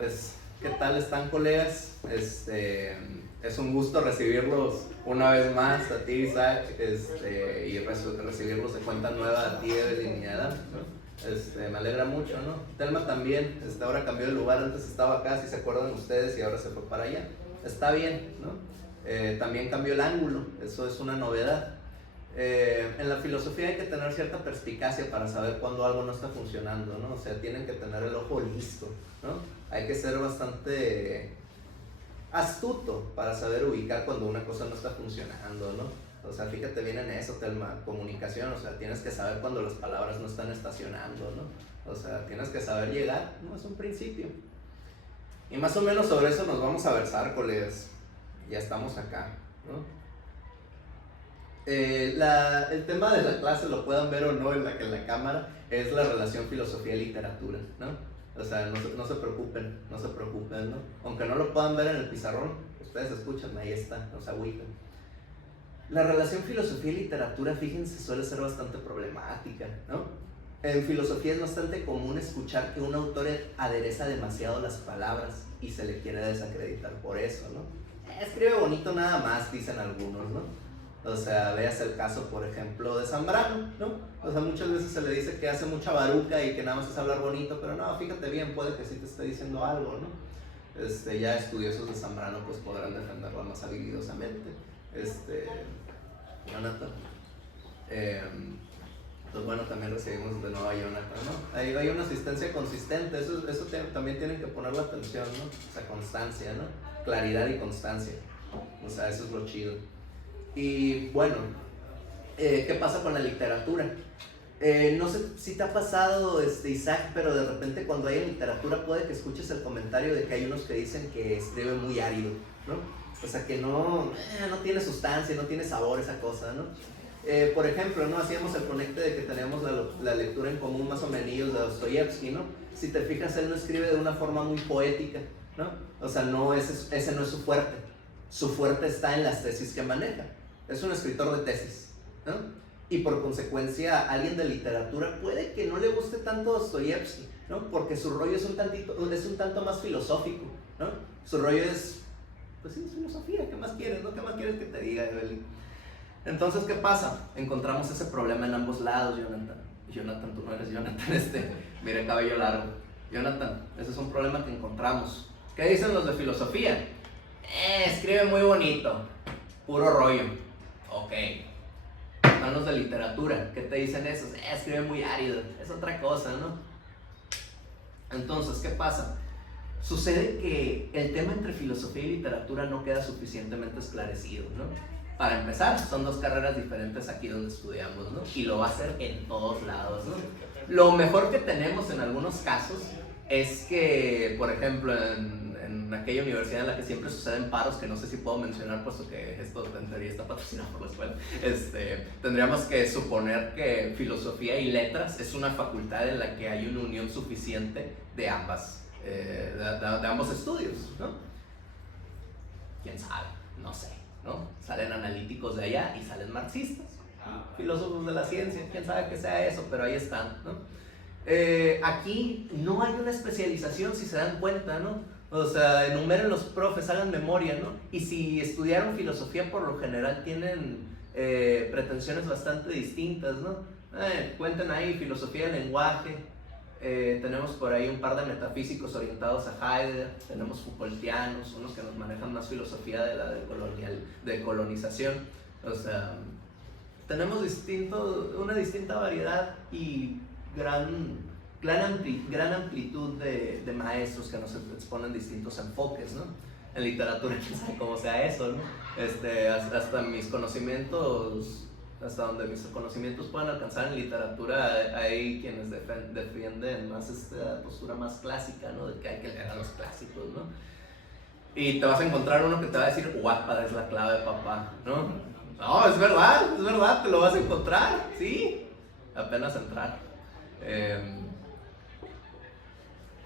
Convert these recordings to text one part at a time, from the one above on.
Pues, ¿qué tal están, colegas? Es un gusto recibirlos una vez más a ti, Isaac, y recibirlos de cuenta nueva a ti, Evelyn y Adam, ¿no? Me alegra mucho, ¿no? Telma también, ahora cambió de lugar, antes estaba acá, si se acuerdan ustedes, y ahora se fue para allá. Está bien, ¿no? También cambió el ángulo, eso es una novedad. En la filosofía hay que tener cierta perspicacia para saber cuando algo no está funcionando, ¿no? O sea, tienen que tener el ojo listo, ¿no? Hay que ser bastante astuto para saber ubicar cuando una cosa no está funcionando, ¿no? O sea, fíjate bien en eso, Telma, comunicación, o sea, tienes que saber cuando las palabras no están estacionando, ¿no? O sea, tienes que saber llegar, ¿no? Es un principio. Y más o menos sobre eso nos vamos a versar, colegas. Ya estamos acá, ¿no? El tema de la clase, lo puedan ver o no en la cámara, es la relación filosofía-literatura, ¿no? O sea, no se preocupen, ¿no? Aunque no lo puedan ver en el pizarrón, ustedes escuchan, ahí está, no se agüiten. La relación filosofía y literatura, fíjense, suele ser bastante problemática, ¿no? En filosofía es bastante común escuchar que un autor adereza demasiado las palabras y se le quiere desacreditar por eso, ¿no? Escribe bonito nada más, dicen algunos, ¿no? O sea, veas el caso, por ejemplo, de Zambrano, ¿no? O sea, muchas veces se le dice que hace mucha baruca y que nada más es hablar bonito, pero no, fíjate bien, puede que sí te esté diciendo algo, ¿no? Ya estudiosos de Zambrano pues podrán defenderlo más habilidosamente. Jonathan. Pues bueno, también recibimos de nuevo a Jonathan, ¿no? Ahí hay una asistencia consistente, eso también tienen que ponerle atención, ¿no? O sea, constancia, ¿no? Claridad y constancia. O sea, eso es lo chido. Y bueno, ¿qué pasa con la literatura? No sé si te ha pasado, Isaac, pero de repente cuando hay literatura puede que escuches el comentario de que hay unos que dicen que escribe muy árido, ¿no? O sea, que no tiene sustancia, no tiene sabor esa cosa, ¿no? Por ejemplo, ¿no? Hacíamos el conecte de que teníamos la lectura en común más o menos de Dostoyevsky, ¿no? Si te fijas, él no escribe de una forma muy poética, ¿no? O sea, ese no es su fuerte. Su fuerte está en las tesis que maneja. Es un escritor de tesis, ¿no? Y por consecuencia, a alguien de literatura puede que no le guste tanto Dostoyevsky, ¿no? Porque su rollo es un tanto más filosófico, ¿no? Su rollo es, pues sí, es filosofía. ¿Qué más quieres, no? ¿Qué más quieres que te diga, Evelyn? Entonces, ¿qué pasa? Encontramos ese problema en ambos lados, Jonathan. Jonathan, tú no eres Jonathan, mira, cabello largo. Jonathan, ese es un problema que encontramos. ¿Qué dicen los de filosofía? Escribe muy bonito, puro rollo. Ok. Están los de literatura, ¿qué te dicen esos? Escribe muy árido, es otra cosa, ¿no? Entonces, ¿qué pasa? Sucede que el tema entre filosofía y literatura no queda suficientemente esclarecido, ¿no? Para empezar, son dos carreras diferentes aquí donde estudiamos, ¿no? Y lo va a hacer en todos lados, ¿no? Lo mejor que tenemos en algunos casos es que, por ejemplo, en aquella universidad en la que siempre suceden paros, que no sé si puedo mencionar puesto que esto en teoría está patrocinado por la escuela, tendríamos que suponer que filosofía y letras es una facultad en la que hay una unión suficiente de ambos estudios, ¿no? ¿Quién sabe? No sé, ¿no? Salen analíticos de allá y salen marxistas, ¿no? Filósofos de la ciencia, quién sabe que sea eso, pero ahí están, ¿no? Aquí no hay una especialización, si se dan cuenta, ¿no? O sea, enumeren los profes, hagan memoria, ¿no? Y si estudiaron filosofía, por lo general tienen pretensiones bastante distintas, ¿no? Cuenten ahí filosofía del lenguaje, tenemos por ahí un par de metafísicos orientados a Heidegger, tenemos Foucaultianos, unos que nos manejan más filosofía de colonización. O sea, tenemos una distinta variedad y gran amplitud de maestros que nos exponen distintos enfoques, ¿no? En literatura, quién sabe cómo sea eso, ¿no? Hasta donde mis conocimientos puedan alcanzar en literatura, hay quienes defienden más esta postura más clásica, ¿no? De que hay que leer a los clásicos, ¿no? Y te vas a encontrar uno que te va a decir, Wattpad es la clave de papá, ¿no? No, es verdad, te lo vas a encontrar, sí, apenas entrar.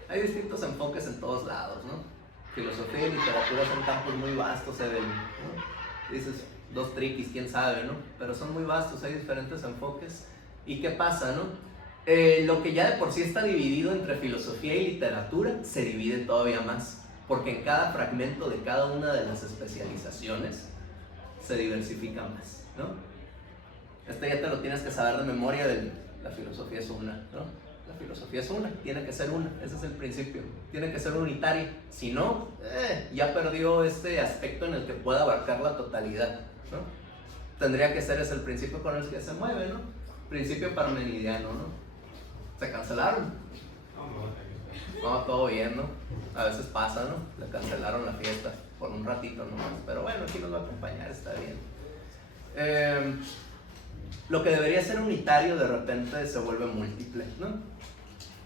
Hay distintos enfoques en todos lados, ¿no? Filosofía y literatura son campos muy vastos, Evelyn, ¿no? Dices, dos triquis, quién sabe, ¿no? Pero son muy vastos, hay diferentes enfoques. ¿Y qué pasa, no? Lo que ya de por sí está dividido entre filosofía y literatura se divide todavía más, porque en cada fragmento de cada una de las especializaciones se diversifica más, ¿no? Ya te lo tienes que saber de memoria. La filosofía es una, ¿no? La filosofía es una, tiene que ser una, ese es el principio, tiene que ser unitaria, si no, ya perdió este aspecto en el que pueda abarcar la totalidad, ¿no? Tendría que ser ese el principio con el que se mueve, ¿no? Principio parmenidiano, ¿no? Se cancelaron. No, todo bien, ¿no? A veces pasa, ¿no? Le cancelaron la fiesta por un ratito nomás, pero bueno, aquí nos va a acompañar, está bien. Lo que debería ser unitario de repente se vuelve múltiple, ¿no?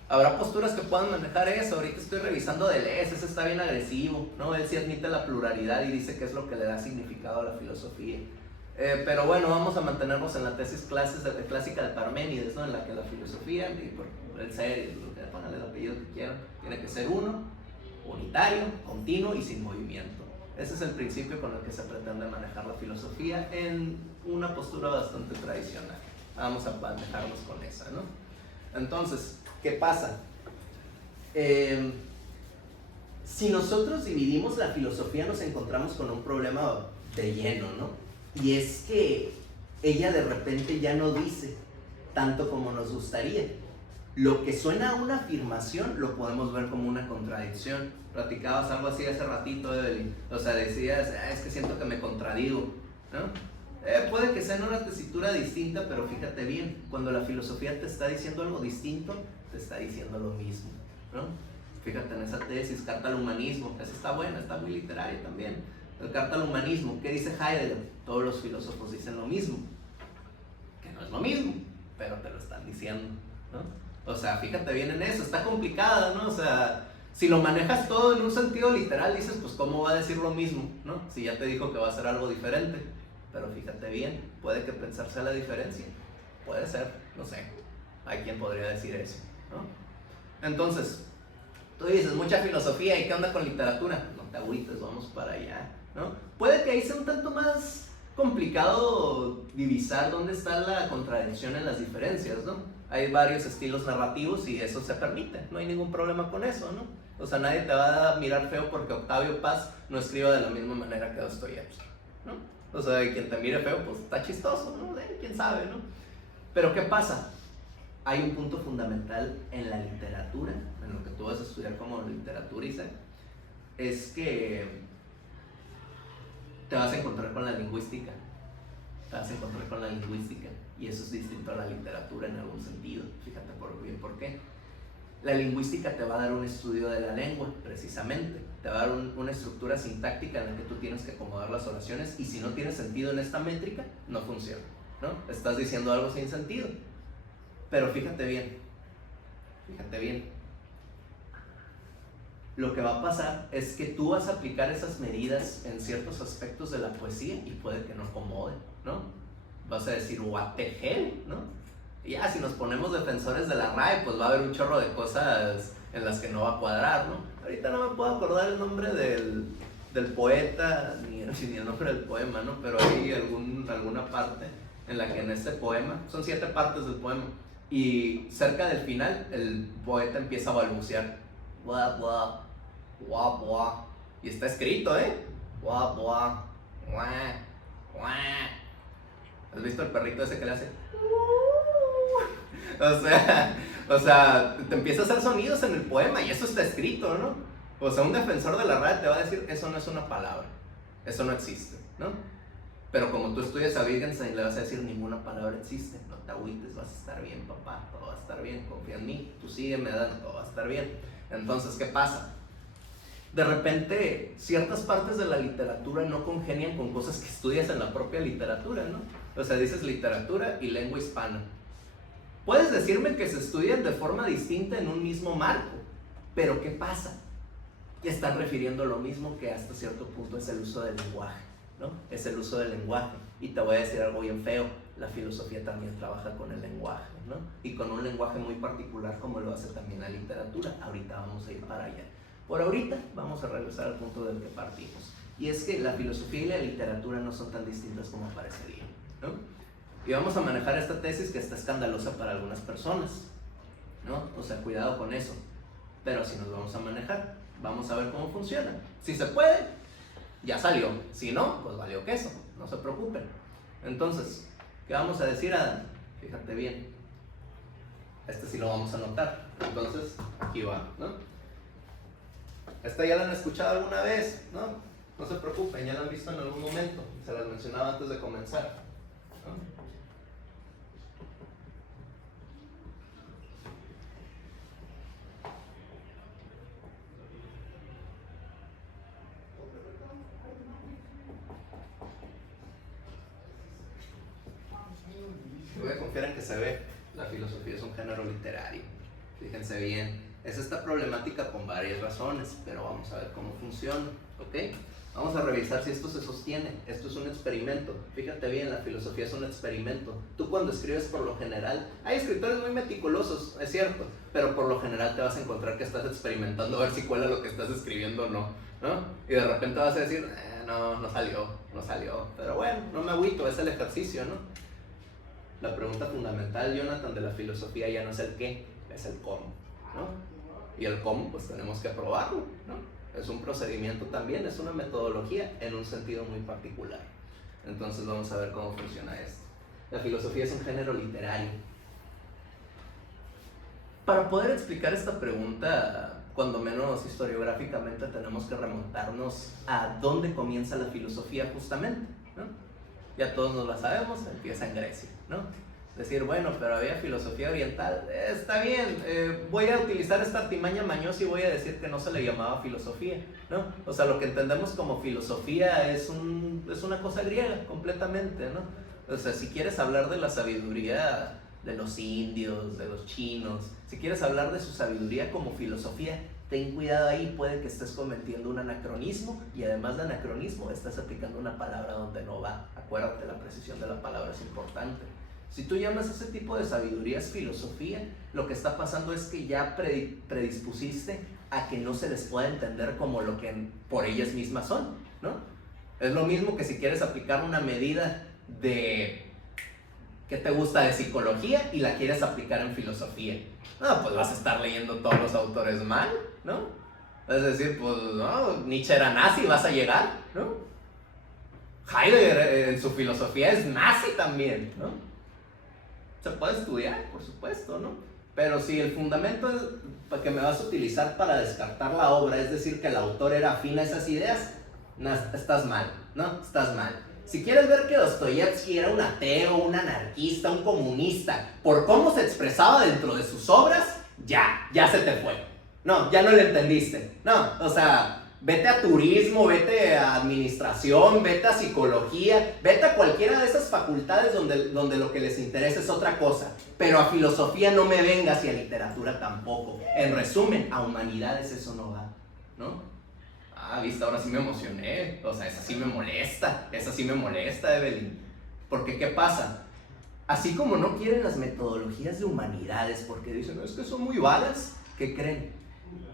Habrá posturas que puedan manejar eso. Ahorita estoy revisando Deleuze, ese está bien agresivo, ¿no? Él sí admite la pluralidad y dice que es lo que le da significado a la filosofía. Pero bueno, vamos a mantenernos en la tesis clásica de Parménides, ¿no? En la que la filosofía, y por el ser, lo que pongan el apellido que quieran, tiene que ser uno, unitario, continuo y sin movimiento. Ese es el principio con el que se pretende manejar la filosofía en una postura bastante tradicional. Vamos a manejarnos con esa, ¿no? Entonces, ¿qué pasa? Si nosotros dividimos la filosofía, nos encontramos con un problema de lleno, ¿no? Y es que ella de repente ya no dice tanto como nos gustaría. Lo que suena a una afirmación lo podemos ver como una contradicción. Platicabas algo así hace ratito, Evelyn. O sea, decías, es que siento que me contradigo, ¿no? Puede que sea en una tesitura distinta, pero fíjate bien, cuando la filosofía te está diciendo algo distinto, te está diciendo lo mismo, ¿no? Fíjate en esa tesis, Carta al Humanismo, esa está buena, está muy literaria también. El Carta al Humanismo, ¿qué dice Heidegger? Todos los filósofos dicen lo mismo, que no es lo mismo, pero te lo están diciendo, ¿no? O sea, fíjate bien en eso, está complicada, ¿no? O sea, si lo manejas todo en un sentido literal, dices, pues ¿cómo va a decir lo mismo, ¿no? Si ya te dijo que va a ser algo diferente. Pero fíjate bien, puede que pensarse la diferencia, puede ser, no sé, hay quien podría decir eso, ¿no? Entonces, tú dices, mucha filosofía, ¿y qué onda con literatura? No te agüites, vamos para allá, ¿no? Puede que ahí sea un tanto más complicado divisar dónde está la contradicción en las diferencias, ¿no? Hay varios estilos narrativos y eso se permite, no hay ningún problema con eso, ¿no? O sea, nadie te va a mirar feo porque Octavio Paz no escriba de la misma manera que Dostoyevsky, ¿no? O sea, quien te mire feo, pues está chistoso, ¿no? ¿Quién sabe, no? Pero ¿qué pasa? Hay un punto fundamental en la literatura, en lo que tú vas a estudiar como literatura, Isaac, es que te vas a encontrar con la lingüística. Te vas a encontrar con la lingüística, y eso es distinto a la literatura en algún sentido. Fíjate bien por qué. La lingüística te va a dar un estudio de la lengua, precisamente. Te va a dar una estructura sintáctica en la que tú tienes que acomodar las oraciones, y si no tiene sentido en esta métrica, no funciona, ¿no? Estás diciendo algo sin sentido. Pero fíjate bien. Lo que va a pasar es que tú vas a aplicar esas medidas en ciertos aspectos de la poesía y puede que no acomode, ¿no? Vas a decir, what the hell, ¿no? Y ya, si nos ponemos defensores de la RAE, pues va a haber un chorro de cosas en las que no va a cuadrar, ¿no? Ahorita no me puedo acordar el nombre del poeta, ni el nombre del poema, ¿no? Pero hay alguna parte en la que en este poema, son 7 partes del poema, y cerca del final, el poeta empieza a balbucear. Buah, buah, buah, buah. Y está escrito, buah, buah, buah, buah. ¿Has visto el perrito ese que le hace? O sea, te empieza a hacer sonidos en el poema y eso está escrito, ¿no? O sea, un defensor de la RAE te va a decir, eso no es una palabra, eso no existe, ¿no? Pero como tú estudias a Wittgenstein, le vas a decir, ninguna palabra existe, no te agüites, vas a estar bien, papá, todo va a estar bien, confía en mí, tú sígueme dando, todo va a estar bien. Entonces, ¿qué pasa? De repente, ciertas partes de la literatura no congenian con cosas que estudias en la propia literatura, ¿no? O sea, dices literatura y lengua hispana. Puedes decirme que se estudian de forma distinta en un mismo marco, pero ¿qué pasa? Están refiriendo lo mismo, que hasta cierto punto es el uso del lenguaje, ¿no? Es el uso del lenguaje. Y te voy a decir algo bien feo, la filosofía también trabaja con el lenguaje, ¿no? Y con un lenguaje muy particular como lo hace también la literatura. Ahorita vamos a ir para allá. Por ahorita vamos a regresar al punto del que partimos. Y es que la filosofía y la literatura no son tan distintas como parecería, ¿no? Y vamos a manejar esta tesis que está escandalosa para algunas personas. ¿no? O sea, cuidado con eso. Pero así nos vamos a manejar. Vamos a ver cómo funciona. Si se puede, ya salió. Si no, pues valió queso. No se preocupen. Entonces, ¿qué vamos a decir, Adán? Fíjate bien. Este sí lo vamos a anotar. Entonces, aquí va, ¿no? Esta ya la han escuchado alguna vez, ¿no? No se preocupen, ya la han visto en algún momento. Se las mencionaba antes de comenzar, ¿no? Voy a confiar en que se ve. La filosofía es un género literario. Fíjense bien. Es esta problemática con varias razones, pero vamos a ver cómo funciona, ¿ok? Vamos a revisar si esto se sostiene. Esto es un experimento. Fíjate bien, la filosofía es un experimento. Tú cuando escribes, por lo general, hay escritores muy meticulosos, es cierto, pero por lo general te vas a encontrar que estás experimentando a ver si cuela lo que estás escribiendo o no, ¿no? Y de repente vas a decir, no salió. Pero bueno, no me agüito, es el ejercicio, ¿no? La pregunta fundamental, Jonathan, de la filosofía ya no es el qué, es el cómo, ¿no? Y el cómo, pues tenemos que probarlo, ¿no? Es un procedimiento también, es una metodología en un sentido muy particular. Entonces vamos a ver cómo funciona esto. La filosofía es un género literario. Para poder explicar esta pregunta, cuando menos historiográficamente, tenemos que remontarnos a dónde comienza la filosofía justamente, ¿no? Ya todos nos la sabemos, empieza en Grecia, ¿no? Decir, bueno, pero había filosofía oriental, está bien, voy a utilizar esta artimaña mañosa y voy a decir que no se le llamaba filosofía, ¿no? O sea, lo que entendemos como filosofía es una cosa griega completamente, ¿no? O sea, si quieres hablar de la sabiduría de los indios, de los chinos, si quieres hablar de su sabiduría como filosofía, ten cuidado ahí, puede que estés cometiendo un anacronismo y además de anacronismo estás aplicando una palabra donde no va. Acuérdate, la precisión de la palabra es importante. Si tú llamas a ese tipo de sabidurías filosofía, lo que está pasando es que ya predispusiste a que no se les pueda entender como lo que por ellas mismas son, ¿no? Es lo mismo que si quieres aplicar una medida de ¿qué te gusta de psicología? Y la quieres aplicar en filosofía. No, pues vas a estar leyendo todos los autores mal, ¿no? Es decir, pues no, Nietzsche era nazi, vas a llegar, ¿no? Heidegger en su filosofía es nazi también, ¿no? Se puede estudiar, por supuesto, ¿no? Pero si el fundamento que me vas a utilizar para descartar la obra, es decir, que el autor era afín a esas ideas, estás mal, ¿no? Estás mal. Si quieres ver que Dostoyevsky era un ateo, un anarquista, un comunista, por cómo se expresaba dentro de sus obras, ya se te fue. No, ya no le entendiste. No, o sea, vete a turismo, vete a administración, vete a psicología, vete a cualquiera de esas facultades donde lo que les interesa es otra cosa. Pero a filosofía no me vengas y a literatura tampoco. En resumen, a humanidades eso no va, ¿no? Viste, ahora sí me emocioné. O sea, esa sí me molesta, Evelyn. Porque, ¿qué pasa? Así como no quieren las metodologías de humanidades porque dicen, no, es que son muy vagas, ¿qué creen?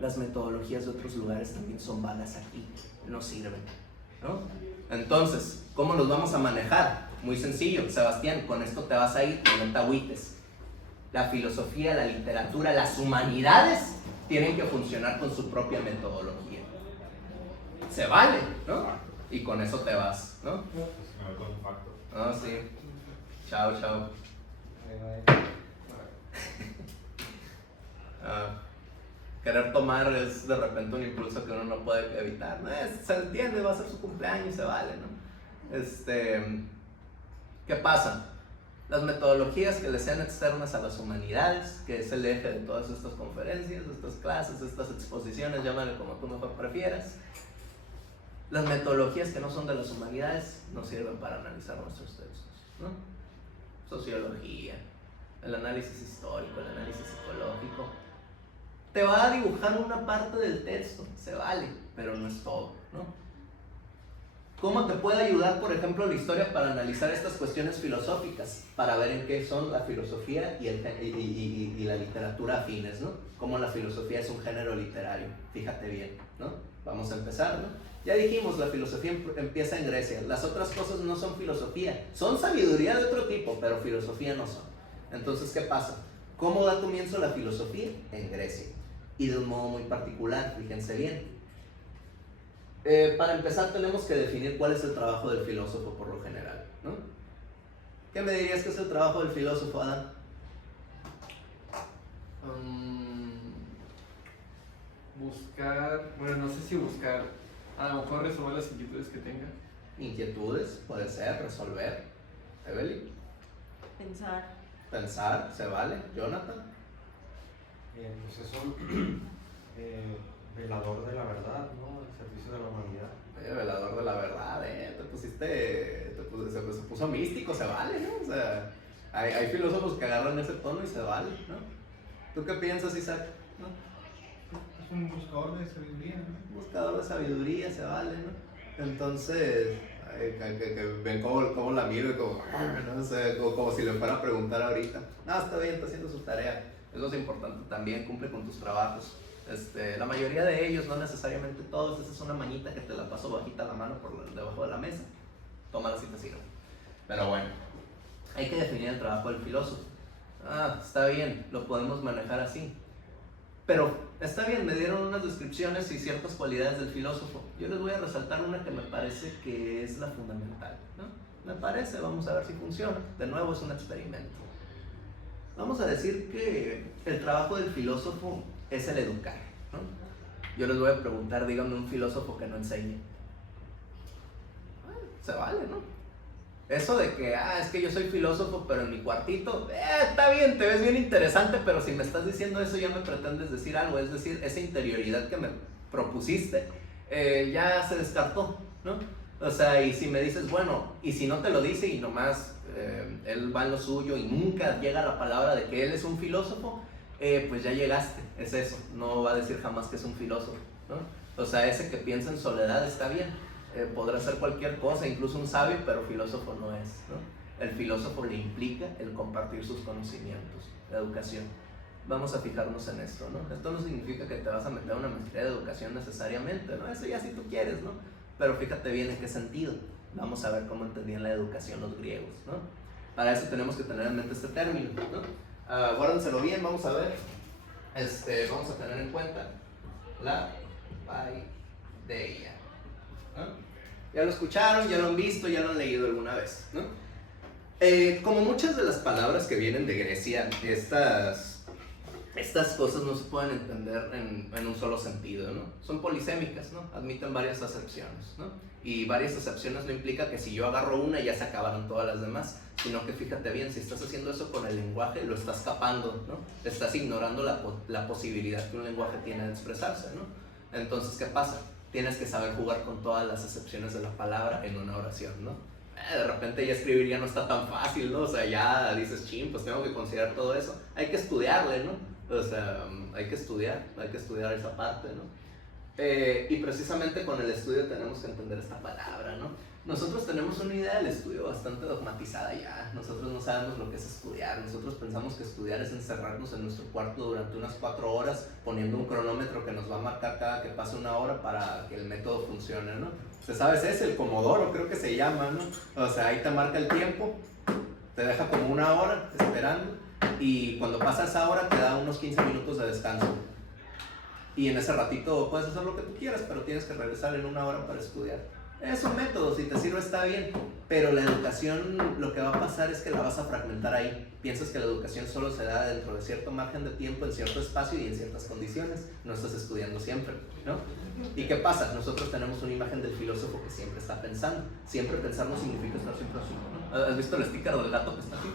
Las metodologías de otros lugares también son vagas aquí, no sirven, ¿no? Entonces, ¿cómo los vamos a manejar? Muy sencillo, Sebastián, con esto te vas a ir, no te agüites. La filosofía, la literatura, las humanidades tienen que funcionar con su propia metodología. Se vale, ¿no? Y con eso te vas, ¿no? Me voy con un facto. Ah, sí. Chao. Querer tomar es de repente un impulso que uno no puede evitar, ¿no? Se entiende, va a ser su cumpleaños, se vale, ¿no? ¿Qué pasa? Las metodologías que le sean externas a las humanidades, que es el eje de todas estas conferencias, estas clases, estas exposiciones, llámale como tú mejor prefieras. Las metodologías que no son de las humanidades no sirven para analizar nuestros textos, ¿no? Sociología, el análisis histórico, el análisis psicológico, te va a dibujar una parte del texto, se vale, pero no es todo, ¿no? ¿Cómo te puede ayudar, por ejemplo, la historia para analizar estas cuestiones filosóficas? Para ver en qué son la filosofía y la literatura afines, ¿no? Cómo la filosofía es un género literario, fíjate bien, ¿no? Vamos a empezar, ¿no? Ya dijimos, la filosofía empieza en Grecia. Las otras cosas no son filosofía, son sabiduría de otro tipo, pero filosofía no son. Entonces, ¿qué pasa? ¿Cómo da comienzo la filosofía? En Grecia. Y de un modo muy particular, fíjense bien. Para empezar tenemos que definir cuál es el trabajo del filósofo por lo general, ¿no? ¿Qué me dirías que es el trabajo del filósofo, Adán? Buscar, bueno, no sé si buscar, a lo mejor resolver las inquietudes que tenga. Inquietudes, puede ser, resolver. Evelyn. Pensar. Pensar, se vale. Jonathan. Bien, pues es un velador de la verdad, ¿no? El servicio de la humanidad. Velador de la verdad, se puso místico, se vale, ¿no? O sea, hay filósofos que agarran ese tono y se vale, ¿no? ¿Tú qué piensas, Isaac? ¿No? Es un buscador de sabiduría, ¿no? Buscador de sabiduría, se vale, ¿no? Entonces, que ven cómo la miro y como, ¿no? O sea, como si le fuera a preguntar ahorita. No, está bien, está haciendo su tarea. Eso es importante también, cumple con tus trabajos. La mayoría de ellos, no necesariamente todos, esa es una mañita que te la paso bajita la mano debajo de la mesa. Tómala si te sirve. Pero bueno, hay que definir el trabajo del filósofo. Está bien, lo podemos manejar así. Pero está bien, me dieron unas descripciones y ciertas cualidades del filósofo. Yo les voy a resaltar una que me parece que es la fundamental, ¿no? Me parece, vamos a ver si funciona. De nuevo, es un experimento. Vamos a decir que el trabajo del filósofo es el educar, ¿no? Yo les voy a preguntar, díganme un filósofo que no enseñe. Se vale, ¿no? Eso de que, es que yo soy filósofo, pero en mi cuartito, está bien, te ves bien interesante, pero si me estás diciendo eso ya me pretendes decir algo, es decir, esa interioridad que me propusiste, ya se descartó, ¿no? O sea, y si me dices, bueno, y si no te lo dice y nomás él va en lo suyo y nunca llega la palabra de que él es un filósofo, pues ya llegaste, es eso, no va a decir jamás que es un filósofo, ¿no? O sea, ese que piensa en soledad está bien, podrá ser cualquier cosa, incluso un sabio, pero filósofo no es, ¿no? El filósofo le implica el compartir sus conocimientos, la educación. Vamos a fijarnos en esto, ¿no? Esto no significa que te vas a meter a una maestría de educación necesariamente, ¿no? Eso ya si tú quieres, ¿no? Pero fíjate bien en qué sentido. Vamos a ver cómo entendían la educación los griegos, ¿no? Para eso tenemos que tener en mente este término, ¿no? Guárdenselo bien, vamos a ver. Vamos a tener en cuenta la paideia, ¿no? Ya lo escucharon, ya lo han visto, ya lo han leído alguna vez, ¿no? Como muchas de las palabras que vienen de Grecia, estas cosas no se pueden entender en un solo sentido, ¿no? Son polisémicas, ¿no? Admiten varias acepciones, ¿no? Y varias acepciones no implica que si yo agarro una ya se acabaron todas las demás, sino que fíjate bien, si estás haciendo eso con el lenguaje, lo estás capando, ¿no? Estás ignorando la posibilidad que un lenguaje tiene de expresarse, ¿no? Entonces, ¿qué pasa? Tienes que saber jugar con todas las acepciones de la palabra en una oración, ¿no? De repente ya escribir ya no está tan fácil, ¿no? O sea, ya dices, pues tengo que considerar todo eso. Hay que estudiarle, ¿no? O sea, hay que estudiar esa parte, ¿no? Y precisamente con el estudio tenemos que entender esta palabra, ¿no? Nosotros tenemos una idea del estudio bastante dogmatizada ya. Nosotros no sabemos lo que es estudiar. Nosotros pensamos que estudiar es encerrarnos en nuestro cuarto durante unas 4 horas poniendo un cronómetro que nos va a marcar cada que pase 1 hora para que el método funcione, ¿no? Usted sabe, ese es el Pomodoro, creo que se llama, ¿no? O sea, ahí te marca el tiempo, te deja como 1 hora esperando y cuando pasa esa hora te da unos 15 minutos de descanso. Y en ese ratito puedes hacer lo que tú quieras, pero tienes que regresar en 1 hora para estudiar. Es un método, si te sirve está bien, pero la educación lo que va a pasar es que la vas a fragmentar ahí. Piensas que la educación solo se da dentro de cierto margen de tiempo, en cierto espacio y en ciertas condiciones. No estás estudiando siempre, ¿no? ¿Y qué pasa? Nosotros tenemos una imagen del filósofo que siempre está pensando. Siempre pensar no significa estar siempre así, ¿no? ¿Has visto el sticker del gato que está aquí?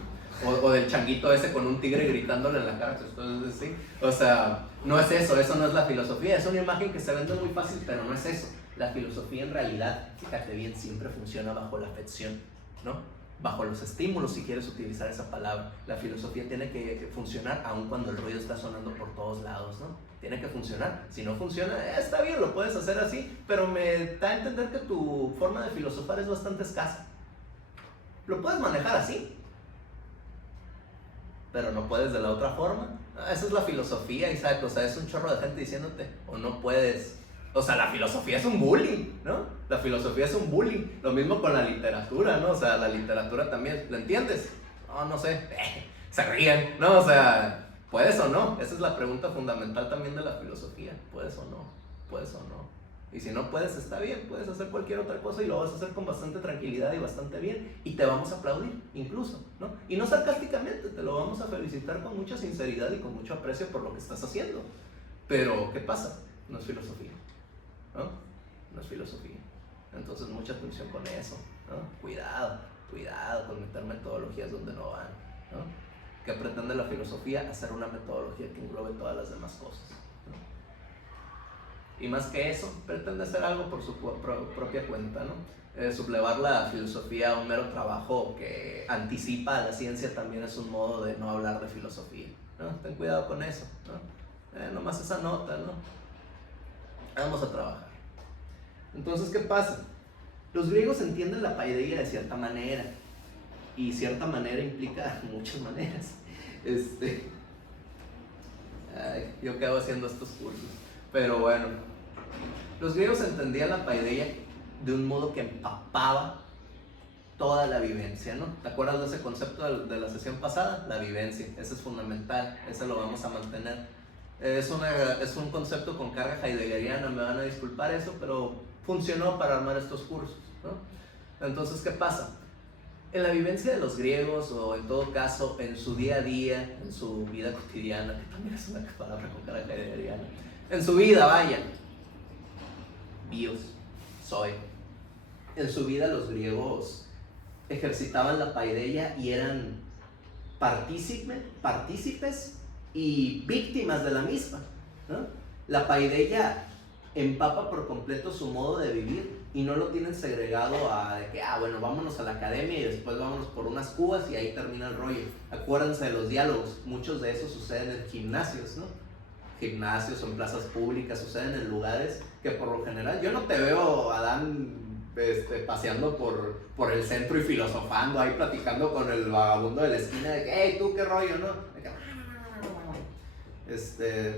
O del changuito ese con un tigre gritándole en la cara. Entonces, sí. O sea, no es eso no es la filosofía. Es una imagen que se vende muy fácil, pero no es eso. La filosofía en realidad, fíjate bien, siempre funciona bajo la afección, ¿no? Bajo los estímulos, si quieres utilizar esa palabra. La filosofía tiene que funcionar aun cuando el ruido está sonando por todos lados, ¿no? Tiene que funcionar. Si no funciona, está bien, lo puedes hacer así, pero me da a entender que tu forma de filosofar es bastante escasa. Lo puedes manejar así, pero no puedes de la otra forma. Esa es la filosofía, Isaac. O sea, es un chorro de gente diciéndote, o no puedes. O sea, la filosofía es un bullying, ¿no? La filosofía es un bullying. Lo mismo con la literatura, ¿no? O sea, la literatura también, ¿lo entiendes? No sé, se ríen, ¿no? O sea, ¿Puedes o no? Esa es la pregunta fundamental también de la filosofía. ¿Puedes o no? ¿Puedes o no? Y si no puedes, está bien, puedes hacer cualquier otra cosa y lo vas a hacer con bastante tranquilidad y bastante bien. Y te vamos a aplaudir, incluso, ¿no? Y no sarcásticamente, te lo vamos a felicitar con mucha sinceridad y con mucho aprecio por lo que estás haciendo. Pero, ¿qué pasa? No es filosofía, ¿no? No es filosofía. Entonces, mucha atención con eso, ¿no? Cuidado con meter metodologías donde no van, ¿no? ¿Qué pretende la filosofía? Hacer una metodología que englobe todas las demás cosas, ¿no? Y más que eso, pretende hacer algo por su propia cuenta, ¿no? Sublevar la filosofía a un mero trabajo que anticipa a la ciencia también es un modo de no hablar de filosofía, ¿no? Ten cuidado con eso, ¿no? Nomás esa nota, ¿no? Vamos a trabajar. Entonces, ¿qué pasa? Los griegos entienden la paideia de cierta manera, y cierta manera implica muchas maneras. Yo quedo haciendo estos cursos, pero bueno, los griegos entendían la paideia de un modo que empapaba toda la vivencia, ¿no? ¿Te acuerdas de ese concepto de la sesión pasada? La vivencia, ese es fundamental, ese lo vamos a mantener. Es un concepto con carga heideggeriana, me van a disculpar eso, pero funcionó para armar estos cursos, ¿no? Entonces, ¿qué pasa? En la vivencia de los griegos, o en todo caso, en su día a día, en su vida cotidiana, que también es una palabra con carga heideggeriana, en su vida, vaya, bios, soy, en su vida los griegos ejercitaban la paideia y eran partícipes y víctimas de la misma, ¿no? La paideia empapa por completo su modo de vivir y no lo tienen segregado a de que, bueno, vámonos a la academia y después vámonos por unas cubas y ahí termina el rollo. Acuérdense de los diálogos, muchos de esos suceden en gimnasios, ¿no? Gimnasios o en plazas públicas, suceden en lugares que por lo general, yo no te veo, Adán, paseando por el centro y filosofando, ahí platicando con el vagabundo de la esquina de que, hey, tú qué rollo, ¿no? De que,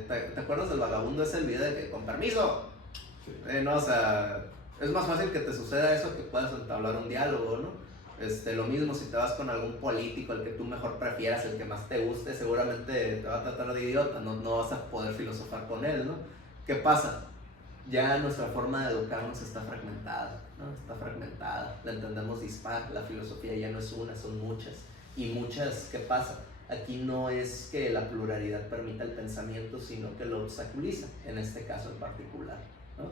¿te acuerdas del vagabundo ese el video de que, con permiso? Sí. No, o sea, es más fácil que te suceda eso que puedas entablar un diálogo, ¿no? Lo mismo si te vas con algún político, el que tú mejor prefieras, el que más te guste, seguramente te va a tratar de idiota, no vas a poder filosofar con él, ¿no? ¿Qué pasa? Ya nuestra forma de educarnos está fragmentada, ¿no? Está fragmentada, la entendemos dispar, la filosofía ya no es una, son muchas. Y muchas, ¿qué pasa? Aquí no es que la pluralidad permita el pensamiento, sino que lo obstaculiza, en este caso en particular, ¿no?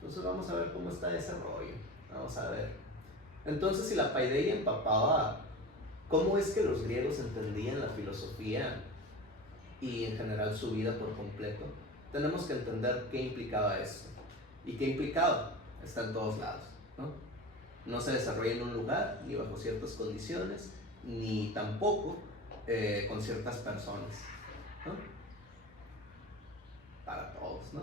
Entonces vamos a ver cómo está ese rollo, vamos a ver. Entonces, si la paideia empapaba, ¿cómo es que los griegos entendían la filosofía y en general su vida por completo? Tenemos que entender qué implicaba esto. ¿Y qué implicaba? Está en todos lados, ¿no? No se desarrolla en un lugar, ni bajo ciertas condiciones, ni tampoco con ciertas personas, ¿no? Para todos, ¿no?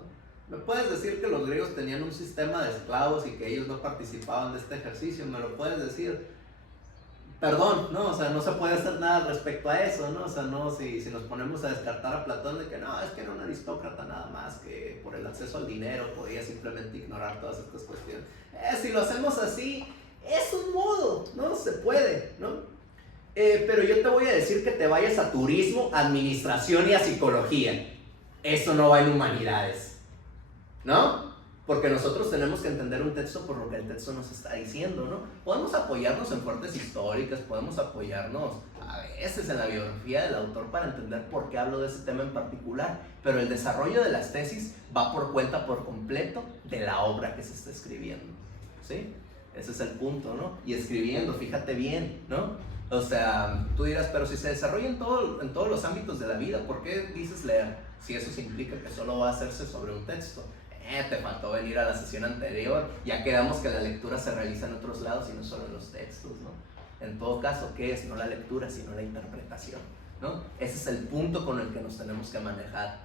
¿Me puedes decir que los griegos tenían un sistema de esclavos y que ellos no participaban de este ejercicio? ¿Me lo puedes decir? Perdón, ¿no? O sea, no se puede hacer nada respecto a eso, ¿no? O sea, no, si nos ponemos a descartar a Platón de que no, es que era un aristócrata nada más, que por el acceso al dinero podía simplemente ignorar todas estas cuestiones. Si lo hacemos así, es un modo, ¿no? Se puede, ¿no? Pero yo te voy a decir que te vayas a turismo, administración y a psicología. Eso no va en humanidades, ¿no? Porque nosotros tenemos que entender un texto por lo que el texto nos está diciendo, ¿no? Podemos apoyarnos en fuentes históricas, podemos apoyarnos a veces en la biografía del autor para entender por qué hablo de ese tema en particular, pero el desarrollo de las tesis va por cuenta por completo de la obra que se está escribiendo, ¿sí? Ese es el punto, ¿no? Y escribiendo, fíjate bien, ¿no? O sea, tú dirás, pero si se desarrolla en todos los ámbitos de la vida, ¿por qué dices leer? Si eso significa que solo va a hacerse sobre un texto. Te faltó venir a la sesión anterior, ya quedamos que la lectura se realiza en otros lados y no solo en los textos, ¿no? En todo caso, ¿qué es? No la lectura, sino la interpretación, ¿no? Ese es el punto con el que nos tenemos que manejar.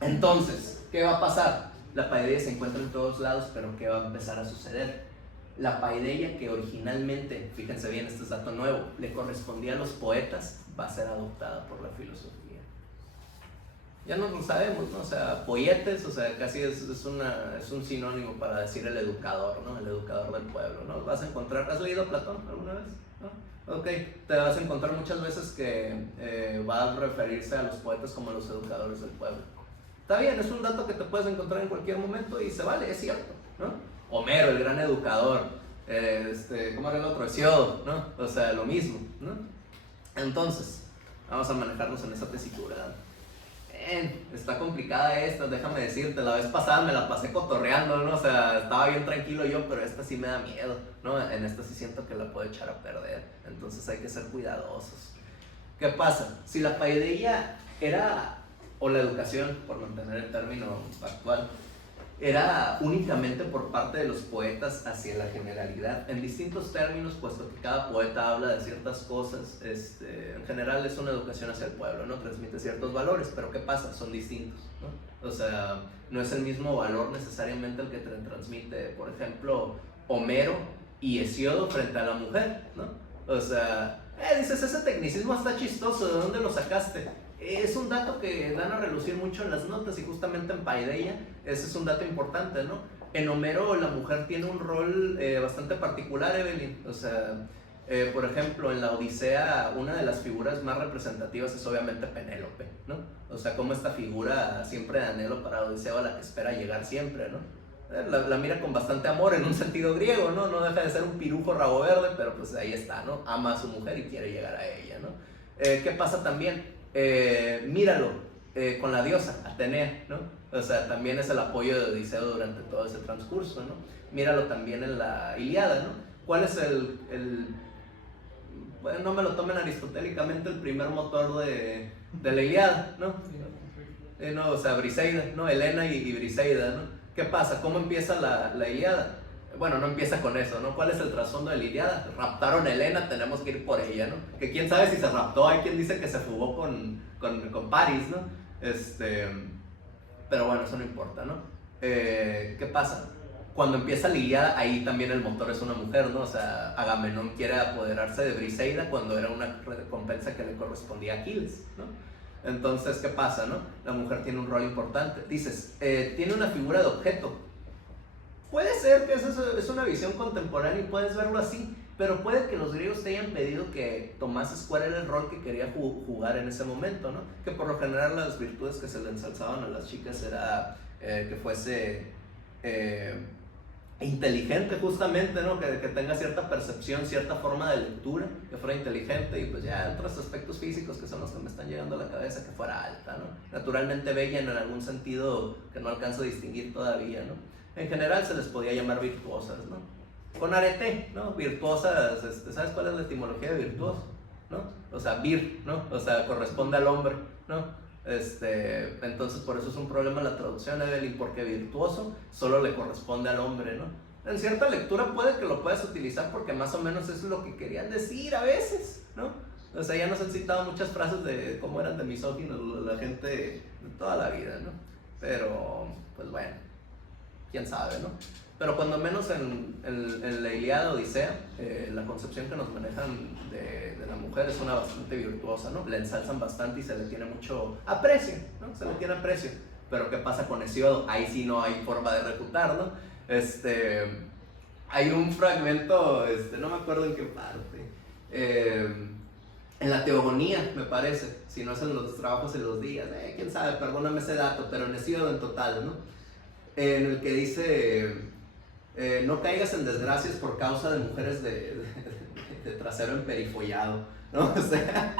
Entonces, ¿qué va a pasar? La paideia se encuentra en todos lados, pero ¿qué va a empezar a suceder? La paideia que originalmente, fíjense bien, este es dato nuevo, le correspondía a los poetas, va a ser adoptada por la filosofía. Ya no lo sabemos, ¿no? O sea, poietes, o sea, casi es un sinónimo para decir el educador, ¿no? El educador del pueblo, ¿no? Vas a encontrar, ¿has leído Platón alguna vez? ¿No? Ok, te vas a encontrar muchas veces que va a referirse a los poetas como los educadores del pueblo. Está bien, es un dato que te puedes encontrar en cualquier momento y se vale, es cierto, ¿no? Homero, el gran educador, ¿cómo era el otro? Hesiodo, ¿no? O sea, lo mismo, ¿no? Entonces, vamos a manejarnos en esa tesitura. Está complicada esta, déjame decirte, la vez pasada me la pasé cotorreando, ¿no? O sea, estaba bien tranquilo yo, pero esta sí me da miedo, ¿no? En esta sí siento que la puedo echar a perder, entonces hay que ser cuidadosos. ¿Qué pasa? Si la paideia era, o la educación, por mantener el término actual, era únicamente por parte de los poetas hacia la generalidad, en distintos términos, puesto que cada poeta habla de ciertas cosas, en general es una educación hacia el pueblo, ¿no? Transmite ciertos valores, pero ¿qué pasa? Son distintos, ¿no? O sea, no es el mismo valor necesariamente el que te transmite, por ejemplo, Homero y Hesiodo frente a la mujer, ¿no? O sea, dices, ese tecnicismo está chistoso, ¿de dónde lo sacaste? Es un dato que dan a relucir mucho en las notas y justamente en Paideia ese es un dato importante, ¿no? En Homero la mujer tiene un rol bastante particular, Evelyn. O sea, por ejemplo, en la Odisea una de las figuras más representativas es obviamente Penélope, ¿no? O sea, como esta figura siempre de anhelo para Odiseo a la que espera llegar siempre, ¿no? La mira con bastante amor en un sentido griego, ¿no? No deja de ser un pirujo rabo verde, pero pues ahí está, ¿no? Ama a su mujer y quiere llegar a ella, ¿no? ¿Qué pasa también? Míralo con la diosa Atenea, ¿no? O sea, también es el apoyo de Odiseo durante todo ese transcurso, ¿no? Míralo también en la Ilíada, ¿no? ¿Cuál es bueno, no me lo tomen aristotélicamente, el primer motor de la Ilíada, ¿no? No, o sea, Briseida, ¿no? Helena y Briseida, ¿no? ¿Qué pasa? ¿Cómo empieza la Ilíada? Bueno, no empieza con eso, ¿no? ¿Cuál es el trasfondo de la Ilíada? Raptaron a Helena, tenemos que ir por ella, ¿no? Que quién sabe si se raptó, hay quien dice que se fugó con Paris, ¿no? Pero bueno, eso no importa, ¿no? ¿Qué pasa? Cuando empieza la Ilíada, ahí también el motor es una mujer, ¿no? O sea, Agamenón quiere apoderarse de Briseida cuando era una recompensa que le correspondía a Aquiles, ¿no? Entonces, ¿qué pasa, no? La mujer tiene un rol importante. Dices, tiene una figura de objeto. Puede ser que eso es una visión contemporánea y puedes verlo así, pero puede que los griegos te hayan pedido que tomases cuál era el rol que quería jugar en ese momento, ¿no? Que por lo general las virtudes que se le ensalzaban a las chicas era que fuese inteligente justamente, ¿no? Que tenga cierta percepción, cierta forma de lectura, que fuera inteligente y pues ya otros aspectos físicos que son los que me están llegando a la cabeza, que fuera alta, ¿no? Naturalmente bella en algún sentido que no alcanzo a distinguir todavía, ¿no? En general se les podía llamar virtuosas, ¿no? Con arete, ¿no? Virtuosas, ¿sabes cuál es la etimología de virtuoso? ¿No? O sea, vir, ¿no? O sea, corresponde al hombre, ¿no? Entonces por eso es un problema la traducción, Evelyn, porque virtuoso solo le corresponde al hombre, ¿no? En cierta lectura puede que lo puedas utilizar porque más o menos es lo que querían decir a veces, ¿no? O sea, ya nos han citado muchas frases de cómo eran de misóginos la gente de toda la vida, ¿no? Pero, pues bueno, quién sabe, ¿no? Pero cuando menos en la Ilíada Odisea, la concepción que nos manejan de la mujer es una bastante virtuosa, ¿no? Le ensalzan bastante y se le tiene mucho aprecio, ¿no? Se le tiene aprecio. Pero ¿qué pasa con Hesiodo? Ahí sí no hay forma de refutar, ¿no? Hay un fragmento, no me acuerdo en qué parte, en la Teogonía, me parece, si no es en los trabajos de los días, quién sabe, perdóname ese dato, pero en Hesiodo en total, ¿no? En el que dice, no caigas en desgracias por causa de mujeres de trasero emperifollado, ¿no? O sea,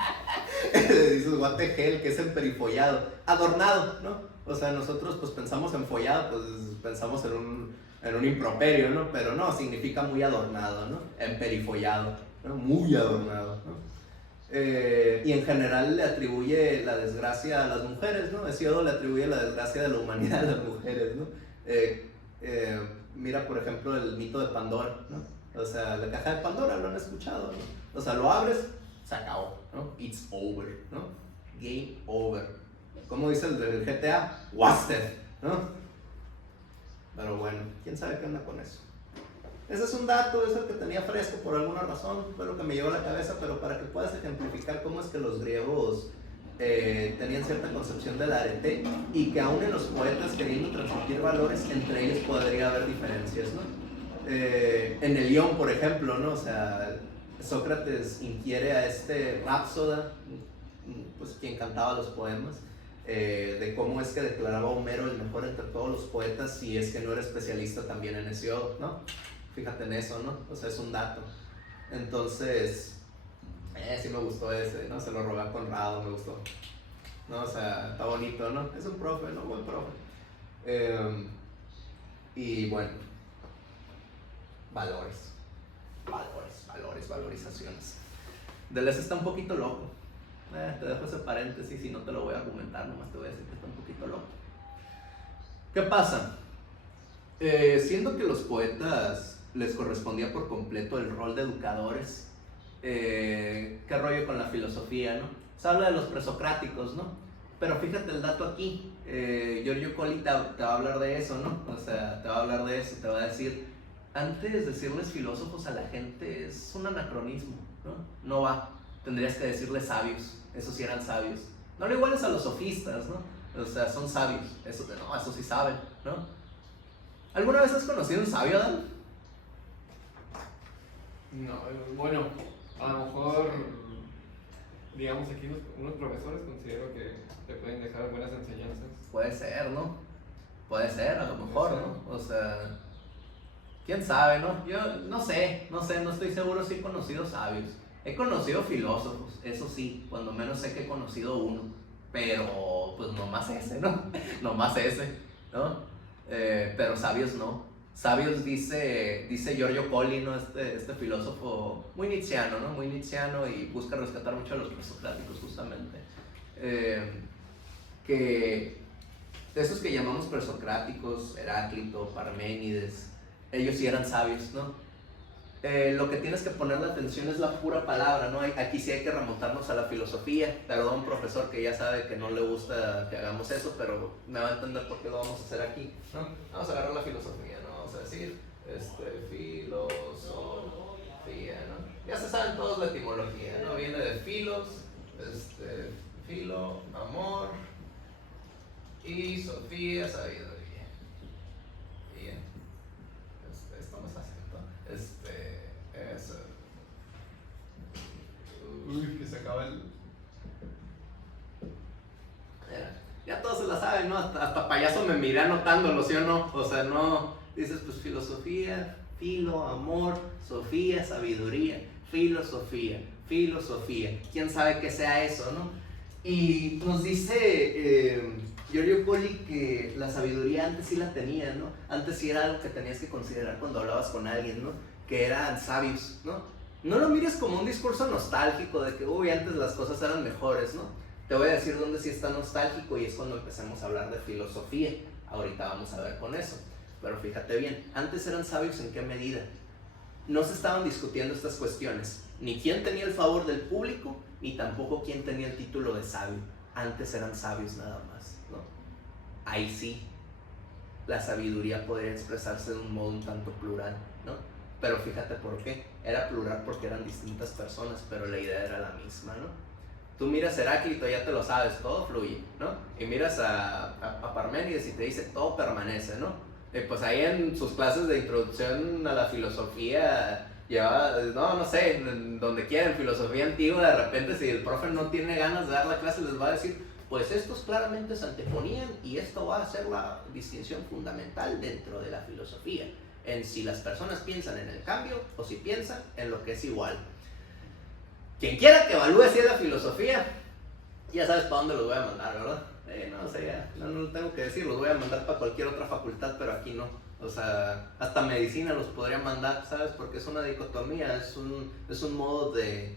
le dices, what the hell, ¿qué es emperifollado? Adornado, ¿no? O sea, nosotros pues pensamos en follado, pues pensamos en un improperio, ¿no? Pero no, significa muy adornado, ¿no? Emperifollado, ¿no? Muy adornado, ¿no? Y en general le atribuye la desgracia a las mujeres, ¿no? Hesiodo le atribuye la desgracia de la humanidad a las mujeres, ¿no? Mira, por ejemplo, el mito de Pandora, ¿no? O sea, la caja de Pandora, lo han escuchado, ¿no? O sea, lo abres, se acabó, ¿no? It's over, ¿no? Game over. ¿Cómo dice el del GTA? Wasted, ¿no? Pero bueno, quién sabe qué onda con eso. Ese es un dato, es el que tenía fresco por alguna razón, fue lo que me llevó a la cabeza, pero para que puedas ejemplificar cómo es que los griegos tenían cierta concepción del arete y que aún en los poetas queriendo transmitir valores, entre ellos podría haber diferencias, ¿no? En el Ilión, por ejemplo, ¿no? O sea, Sócrates inquiere a este Rápsoda, pues quien cantaba los poemas, de cómo es que declaraba a Homero el mejor entre todos los poetas si es que no era especialista también en Hesíodo, ¿no? Fíjate en eso, ¿no? O sea, es un dato. Entonces, sí me gustó ese, ¿no? Se lo robé a Conrado, me gustó. No, o sea, está bonito, ¿no? Es un profe, ¿no? Buen profe. Y bueno, valorizaciones. Deleuze está un poquito loco. Te dejo ese paréntesis y no te lo voy a argumentar, nomás te voy a decir que está un poquito loco. ¿Qué pasa? Siendo que los poetas les correspondía por completo el rol de educadores, ¿qué rollo con la filosofía, no? Se habla de los presocráticos, ¿no? Pero fíjate el dato aquí, Giorgio Colli te va a hablar de eso, ¿no? O sea, te va a hablar de eso, te va a decir, antes de decirles filósofos a la gente es un anacronismo, ¿no? No va, tendrías que decirles sabios, esos sí eran sabios. No lo iguales a los sofistas, ¿no? O sea, son sabios, eso sí saben, ¿no? ¿Alguna vez has conocido un sabio, Dan? No, bueno, a lo mejor, digamos aquí unos profesores considero que te pueden dejar buenas enseñanzas. Puede ser, ¿no? Puede ser, a lo mejor, ¿no? O sea, quién sabe, ¿no? Yo no sé, no estoy seguro si he conocido sabios. He conocido filósofos, eso sí, cuando menos sé que he conocido uno, pero pues nomás ese, ¿no? Nomás ese, ¿no? Pero sabios no. Sabios dice Giorgio Colli, ¿no? Este filósofo muy nietzscheano, ¿no? Muy nietzscheano y busca rescatar mucho a los presocráticos justamente. Que esos que llamamos presocráticos, Heráclito, Parménides, ellos sí eran sabios, ¿no? Lo que tienes que poner la atención es la pura palabra, ¿no? Aquí sí hay que remontarnos a la filosofía. Perdón, profesor, que ya sabe que no le gusta que hagamos eso, pero me va a entender por qué lo vamos a hacer aquí, ¿no? Vamos a agarrar la filosofía, ¿no? Vamos a decir, filosofía, ¿no? Ya se saben todos la etimología, ¿no? Viene de filos, filo, amor, y Sofía, sabiduría. Bien. Esto no es acento. Eso. Uy, que se acaba el. Ya todos se la saben, ¿no? Hasta payaso me miré anotándolo, ¿sí o no? O sea, no. Dices, pues filosofía, filo, amor, Sofía, sabiduría, filosofía. ¿Quién sabe qué sea eso, no? Y nos dice Giorgio Colli que la sabiduría antes sí la tenía, ¿no? Antes sí era algo que tenías que considerar cuando hablabas con alguien, ¿no? Que eran sabios, ¿no? No lo mires como un discurso nostálgico de que, uy, antes las cosas eran mejores, ¿no? Te voy a decir dónde sí está nostálgico y es cuando empecemos a hablar de filosofía. Ahorita vamos a ver con eso. Pero fíjate bien, antes eran sabios ¿en qué medida? No se estaban discutiendo estas cuestiones. Ni quién tenía el favor del público, ni tampoco quién tenía el título de sabio. Antes eran sabios nada más, ¿no? Ahí sí, la sabiduría podría expresarse de un modo un tanto plural, ¿no? Pero fíjate por qué. Era plural porque eran distintas personas, pero la idea era la misma, ¿no? Tú miras a Heráclito, ya te lo sabes, todo fluye, ¿no? Y miras a Parménides y te dice, todo permanece, ¿no? Pues ahí en sus clases de introducción a la filosofía, lleva, no sé, donde quieran, filosofía antigua, de repente si el profe no tiene ganas de dar la clase, les va a decir, pues estos claramente se anteponían y esto va a ser la distinción fundamental dentro de la filosofía, en si las personas piensan en el cambio o si piensan en lo que es igual. Quien quiera que evalúe si es la filosofía, ya sabes para dónde los voy a mandar, ¿verdad? No sé, ya, no lo tengo que decir, los voy a mandar para cualquier otra facultad, pero aquí no. O sea, hasta medicina los podría mandar, ¿sabes? Porque es una dicotomía, es un modo de,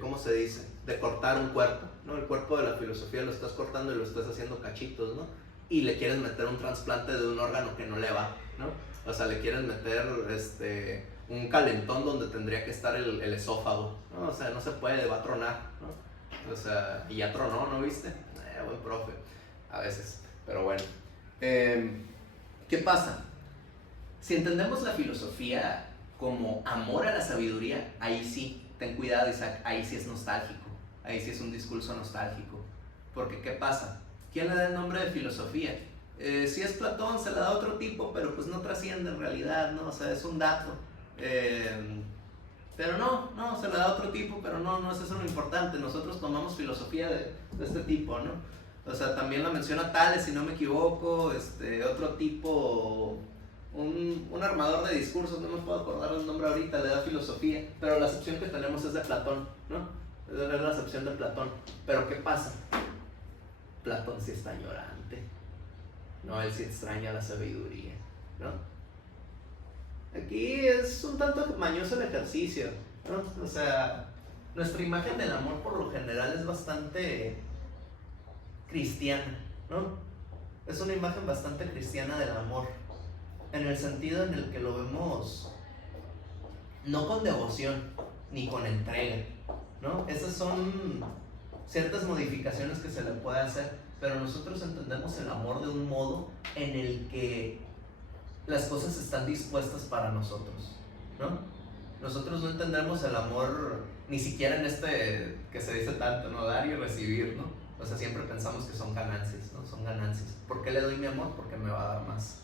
¿cómo se dice? De cortar un cuerpo, ¿no? El cuerpo de la filosofía lo estás cortando y lo estás haciendo cachitos, ¿no? Y le quieres meter un trasplante de un órgano que no le va, ¿no? O sea, le quieres meter un calentón donde tendría que estar el esófago, ¿no? O sea, no se puede, va a tronar, ¿no? O sea, y ya tronó, ¿no viste? Buen profe, a veces, pero bueno. ¿Qué pasa? Si entendemos la filosofía como amor a la sabiduría, ahí sí, ten cuidado Isaac, ahí sí es nostálgico, ahí sí es un discurso nostálgico. Porque ¿qué pasa? ¿Quién le da el nombre de filosofía? Si es Platón se le da otro tipo, pero pues no trasciende en realidad, ¿no? O sea, es un dato. Pero no, se le da a otro tipo, pero no es eso lo importante. Nosotros tomamos filosofía de este tipo, ¿no? O sea, también la menciona Tales, si no me equivoco, otro tipo, un armador de discursos, no me puedo acordar el nombre ahorita, le da filosofía, pero la acepción que tenemos es de Platón, ¿no? Es la acepción de Platón. Pero ¿qué pasa? Platón sí está llorante, ¿no? Él sí extraña la sabiduría, ¿no? Aquí es un tanto mañoso el ejercicio, ¿no? O sea, nuestra imagen del amor por lo general es bastante cristiana, ¿no? Es una imagen bastante cristiana del amor, en el sentido en el que lo vemos no con devoción ni con entrega, ¿no? Esas son ciertas modificaciones que se le puede hacer, pero nosotros entendemos el amor de un modo en el que las cosas están dispuestas para nosotros, ¿no? Nosotros no entendemos el amor ni siquiera en que se dice tanto, ¿no? Dar y recibir, ¿no? O sea, siempre pensamos que son ganancias, ¿no? Son ganancias. ¿Por qué le doy mi amor? Porque me va a dar más.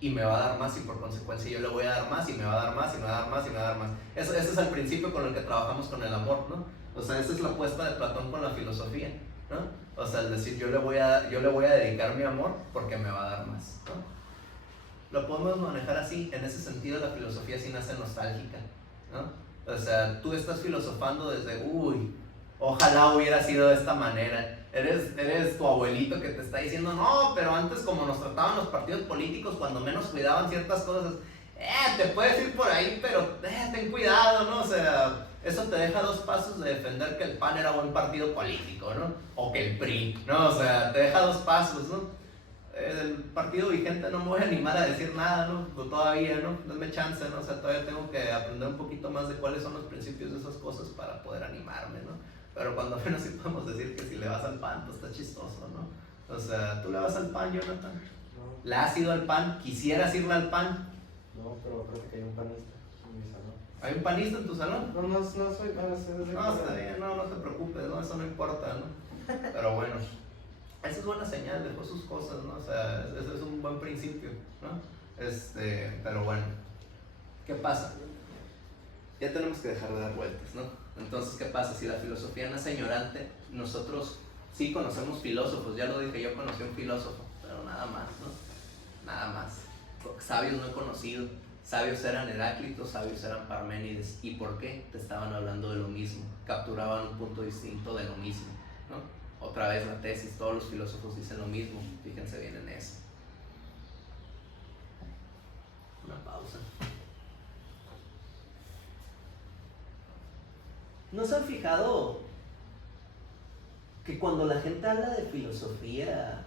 Y me va a dar más y por consecuencia yo le voy a dar más y me va a dar más y me va a dar más y me va a dar más. Ese es el principio con el que trabajamos con el amor, ¿no? O sea, esa es la apuesta de Platón con la filosofía, ¿no? O sea, el decir yo le voy a dedicar mi amor porque me va a dar más, ¿no? Lo podemos manejar así. En ese sentido la filosofía sí nace nostálgica, ¿no? O sea, tú estás filosofando desde, ojalá hubiera sido de esta manera. Eres tu abuelito que te está diciendo, no, pero antes como nos trataban los partidos políticos, cuando menos cuidaban ciertas cosas, te puedes ir por ahí, pero ten cuidado, ¿no? O sea, eso te deja 2 pasos de defender que el PAN era buen partido político, ¿no? O que el PRI, ¿no? O sea, te deja 2 pasos, ¿no? El partido vigente no me voy a animar a decir nada, ¿no? Todavía, ¿no? Denme chance, ¿no? O sea, todavía tengo que aprender un poquito más de cuáles son los principios de esas cosas para poder animarme, ¿no? Pero cuando menos sí podemos decir que si le vas al PAN, pues está chistoso, ¿no? O sea, ¿tú le vas al PAN, Jonathan? No. ¿Le has ido al PAN? ¿Quisieras irle al PAN? No, pero creo que hay un panista en mi salón. ¿Hay un panista en tu salón? No soy. No, está bien, no te preocupes, ¿no? Eso no importa, ¿no? Pero bueno, esa es buena señal, dejó sus cosas, ¿no? O sea, ese es un buen principio, ¿no? Pero bueno, ¿qué pasa? Ya tenemos que dejar de dar vueltas, ¿no? Entonces, ¿qué pasa? Si la filosofía nace ignorante, nosotros sí conocemos filósofos, ya lo dije, yo conocí a un filósofo, pero nada más, ¿no? Nada más. Sabios no he conocido. Sabios eran Heráclito, sabios eran Parménides. ¿Y por qué? Te estaban hablando de lo mismo, capturaban un punto distinto de lo mismo, ¿no? Otra vez la tesis, todos los filósofos dicen lo mismo, fíjense bien en eso. Una pausa. ¿No se han fijado que cuando la gente habla de filosofía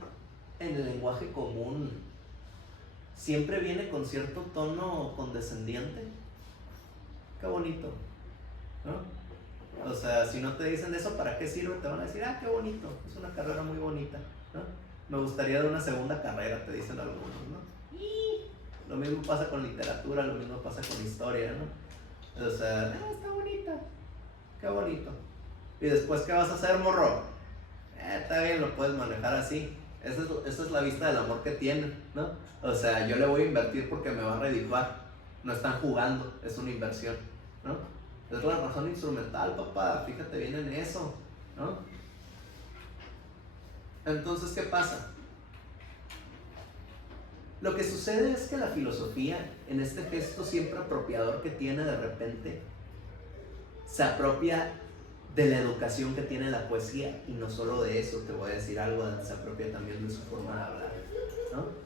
en el lenguaje común siempre viene con cierto tono condescendiente? Qué bonito, ¿no? O sea, si no te dicen eso, ¿para qué sirve? Te van a decir, qué bonito, es una carrera muy bonita, ¿no? Me gustaría de una segunda carrera, te dicen algunos, ¿no? Y lo mismo pasa con literatura, lo mismo pasa con historia, ¿no? O sea, está bonita, qué bonito. Y después, ¿qué vas a hacer, morro? Está bien, lo puedes manejar así. Esa es la vista del amor que tienen, ¿no? O sea, yo le voy a invertir porque me va a redituar. No están jugando, es una inversión, ¿no? Es la razón instrumental, papá, fíjate bien en eso, ¿no? Entonces, ¿qué pasa? Lo que sucede es que la filosofía, en este gesto siempre apropiador que tiene de repente, se apropia de la educación que tiene la poesía, y no solo de eso, te voy a decir algo, se apropia también de su forma de hablar, ¿no?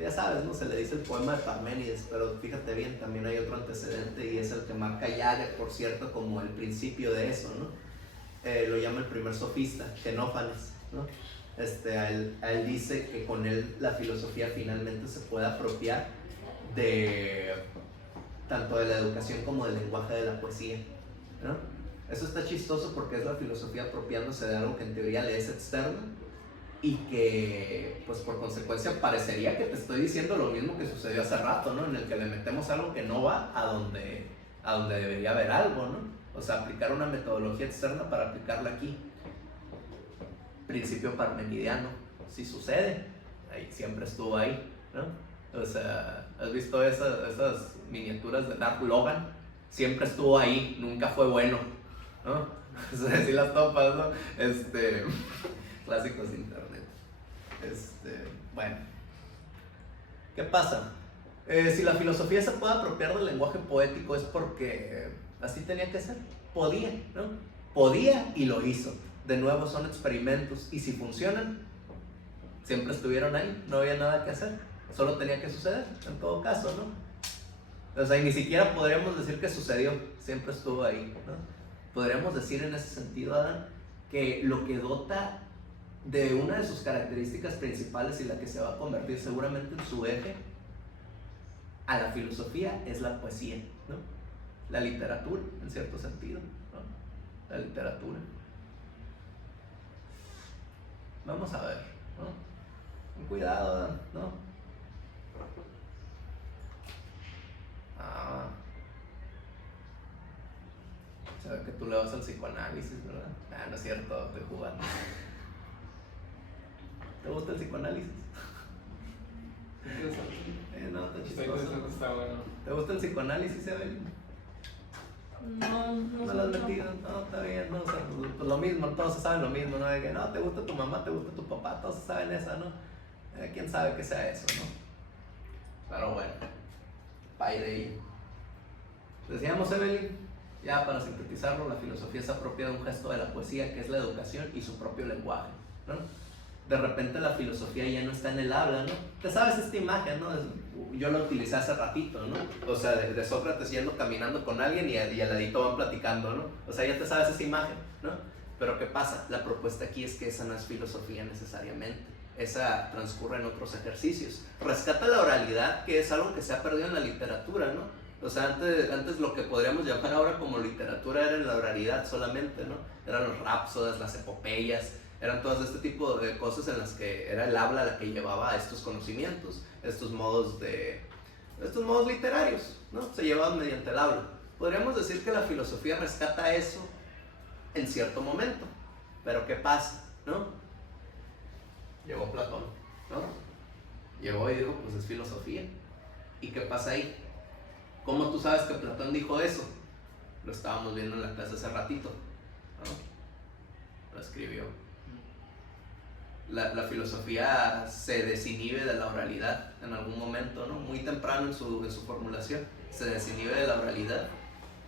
Ya sabes, ¿no? Se le dice el poema de Parménides, pero fíjate bien, también hay otro antecedente y es el que marca Jagger, por cierto, como el principio de eso, ¿no? Lo llama el primer sofista, Xenófanes, ¿no? A él dice que con él la filosofía finalmente se puede apropiar de tanto de la educación como del lenguaje de la poesía, ¿no? Eso está chistoso porque es la filosofía apropiándose de algo que en teoría le es externo y que, pues por consecuencia, parecería que te estoy diciendo lo mismo que sucedió hace rato, ¿no? En el que le metemos algo que no va a donde debería haber algo, ¿no? O sea, aplicar una metodología externa para aplicarla aquí. Principio parmenidiano, sí sucede, ahí siempre estuvo ahí, ¿no? O sea, ¿has visto esas miniaturas de Darth Logan? siempre estuvo ahí, nunca fue bueno, ¿no? O sea, si las topas, ¿no? Clásicos de internet. Bueno, ¿qué pasa? Si la filosofía se puede apropiar del lenguaje poético es porque así tenía que ser, podía, ¿no? Podía y lo hizo. De nuevo son experimentos y si funcionan, siempre estuvieron ahí, no había nada que hacer, solo tenía que suceder, en todo caso, ¿no? O sea, y ni siquiera podríamos decir que sucedió, siempre estuvo ahí, ¿no? Podríamos decir en ese sentido, Adán, que lo que dota de una de sus características principales y la que se va a convertir seguramente en su eje a la filosofía es la poesía, ¿no? La literatura, en cierto sentido, ¿no? La literatura. Vamos a ver, ¿no? Con cuidado, Adán, ¿no? Se ve que tú le vas al psicoanálisis, ¿verdad? No es cierto, estoy jugando. ¿Te gusta el psicoanálisis? No, está chistoso. Está bueno. ¿Te gusta el psicoanálisis, Evelyn? No lo has metido, no, está bien, no, o sea, pues lo mismo, todos se saben lo mismo, ¿no? De que no, te gusta tu mamá, te gusta tu papá, todos se saben esa, ¿no? ¿Quién sabe que sea eso, no? Pero bueno, bye de ahí. Decíamos, Evelyn, ya para sintetizarlo, la filosofía se apropia de un gesto de la poesía que es la educación y su propio lenguaje, ¿no? De repente la filosofía ya no está en el habla, ¿no? Te sabes esta imagen, ¿no? Yo la utilicé hace ratito, ¿no? O sea, de Sócrates yendo caminando con alguien y al ladito van platicando, ¿no? O sea, ya te sabes esa imagen, ¿no? Pero ¿qué pasa? La propuesta aquí es que esa no es filosofía necesariamente. Esa transcurre en otros ejercicios. Rescata la oralidad, que es algo que se ha perdido en la literatura, ¿no? O sea, antes lo que podríamos llamar ahora como literatura era la oralidad solamente, ¿no? Eran los rapsodas, las epopeyas, eran todas este tipo de cosas en las que era el habla la que llevaba a estos conocimientos, estos modos literarios, ¿no? Se llevaban mediante el habla. Podríamos decir que la filosofía rescata eso en cierto momento, pero ¿qué pasa, no? Llegó Platón, ¿no? Llegó y dijo, pues es filosofía. ¿Y qué pasa ahí? ¿Cómo tú sabes que Platón dijo eso? Lo estábamos viendo en la clase hace ratito, ¿no? Lo escribió. La filosofía se desinhibe de la oralidad en algún momento, ¿no? Muy temprano en su formulación, se desinhibe de la oralidad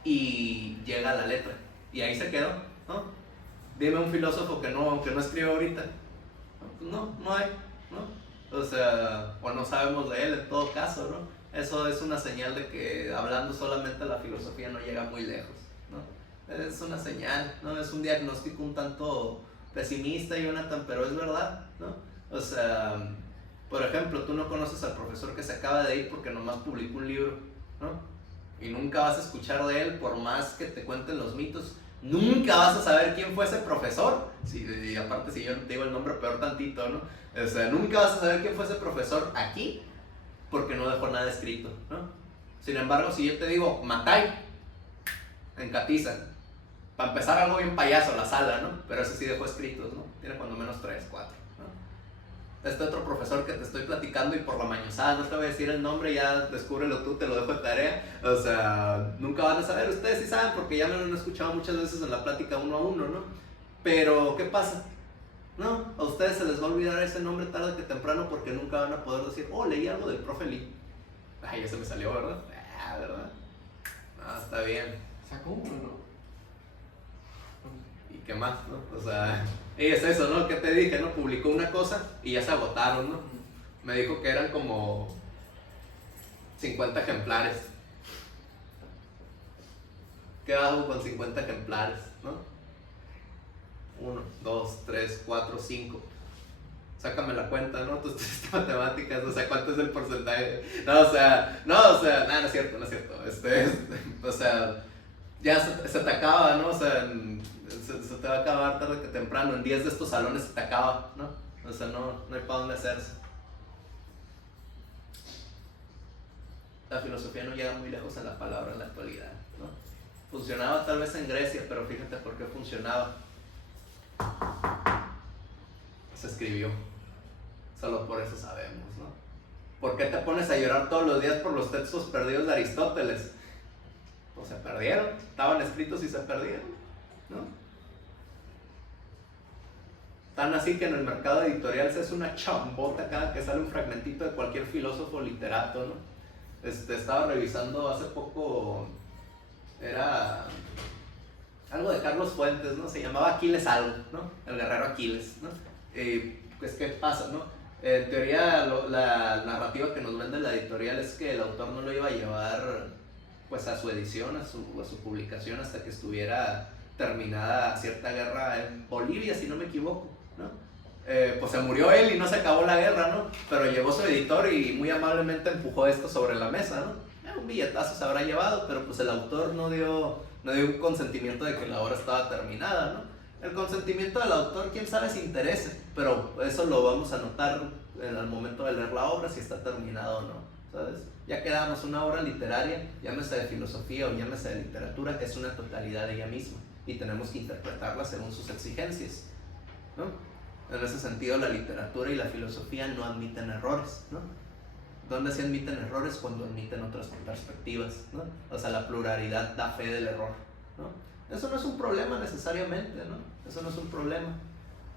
y llega a la letra. Y ahí se quedó, ¿no? Dime un filósofo que no escribe ahorita. No hay, ¿no? O sea, o no sabemos de él en todo caso, ¿no? Eso es una señal de que hablando solamente la filosofía no llega muy lejos, ¿no? Es una señal, ¿no? Es un diagnóstico un tanto pesimista, Jonathan, pero es verdad, ¿no? O sea, por ejemplo, tú no conoces al profesor que se acaba de ir porque nomás publicó un libro, ¿no? Y nunca vas a escuchar de él por más que te cuenten los mitos. Nunca vas a saber quién fue ese profesor. Sí, y aparte, si yo no te digo el nombre, peor tantito, ¿no? O sea, nunca vas a saber quién fue ese profesor aquí porque no dejó nada escrito, ¿no? Sin embargo, si yo te digo Matay en Catizan, para empezar algo bien payaso, la sala, ¿no? Pero ese sí dejó escritos, ¿no? Tiene cuando menos 3, 4, ¿no? Este otro profesor que te estoy platicando y por la mañosada no te voy a decir el nombre, ya descúbrelo tú, te lo dejo de tarea. O sea, nunca van a saber, ustedes sí saben porque ya me lo han escuchado muchas veces en la plática uno a uno, ¿no? Pero, ¿qué pasa? No, a ustedes se les va a olvidar ese nombre tarde que temprano porque nunca van a poder decir, oh, leí algo del profe Lee. Ay, ya se me salió, ¿verdad? ¿Verdad? No, está bien. ¿Sacó uno, no? ¿Y qué más, no? O sea, y es eso, ¿no? ¿Qué te dije, no? Publicó una cosa y ya se agotaron, ¿no? Me dijo que eran como 50 ejemplares. ¿Qué hago con 50 ejemplares, no? 1, 2, 3, 4, 5. Sácame la cuenta, ¿no? Tú estudiaste matemáticas, no sé cuánto es el porcentaje. No, o sea, no es cierto, no es cierto. O sea, ya se te acaba, ¿no? O sea, se te va a acabar tarde que temprano. En 10 de estos salones se te acaba, ¿no? O sea, no hay para dónde hacerse. La filosofía no llega muy lejos en la palabra en la actualidad, ¿no? Funcionaba tal vez en Grecia, pero fíjate por qué funcionaba. Se escribió. Solo por eso sabemos, ¿no? ¿Por qué te pones a llorar todos los días por los textos perdidos de Aristóteles? o se perdieron, estaban escritos y se perdieron, ¿no? Tan así que en el mercado editorial se hace una chambota cada que sale un fragmentito de cualquier filósofo o literato, ¿no? Estaba revisando hace poco, era algo de Carlos Fuentes, ¿no? Se llamaba Aquiles algo, ¿no? El guerrero Aquiles, ¿no? Pues, ¿qué pasa, no? En teoría, la narrativa que nos vende la editorial es que el autor no lo iba a llevar, pues, a su edición, a su publicación, hasta que estuviera terminada cierta guerra en Bolivia, si no me equivoco, ¿no? Pues se murió él y no se acabó la guerra, ¿no? Pero llegó su editor y muy amablemente empujó esto sobre la mesa, ¿no? Un billetazo se habrá llevado, pero pues el autor no dio un consentimiento de que la obra estaba terminada, ¿no? El consentimiento del autor, quién sabe si interese, pero eso lo vamos a notar en el momento de leer la obra, si está terminada o no, ¿sabes? Ya quedamos, una obra literaria, llámese de filosofía o llámese de literatura, es una totalidad de ella misma y tenemos que interpretarla según sus exigencias, ¿no? En ese sentido, la literatura y la filosofía no admiten errores, ¿no? ¿Dónde se admiten errores? Cuando admiten otras perspectivas, ¿no? O sea, la pluralidad da fe del error, ¿no? Eso no es un problema necesariamente, ¿no? Eso no es un problema,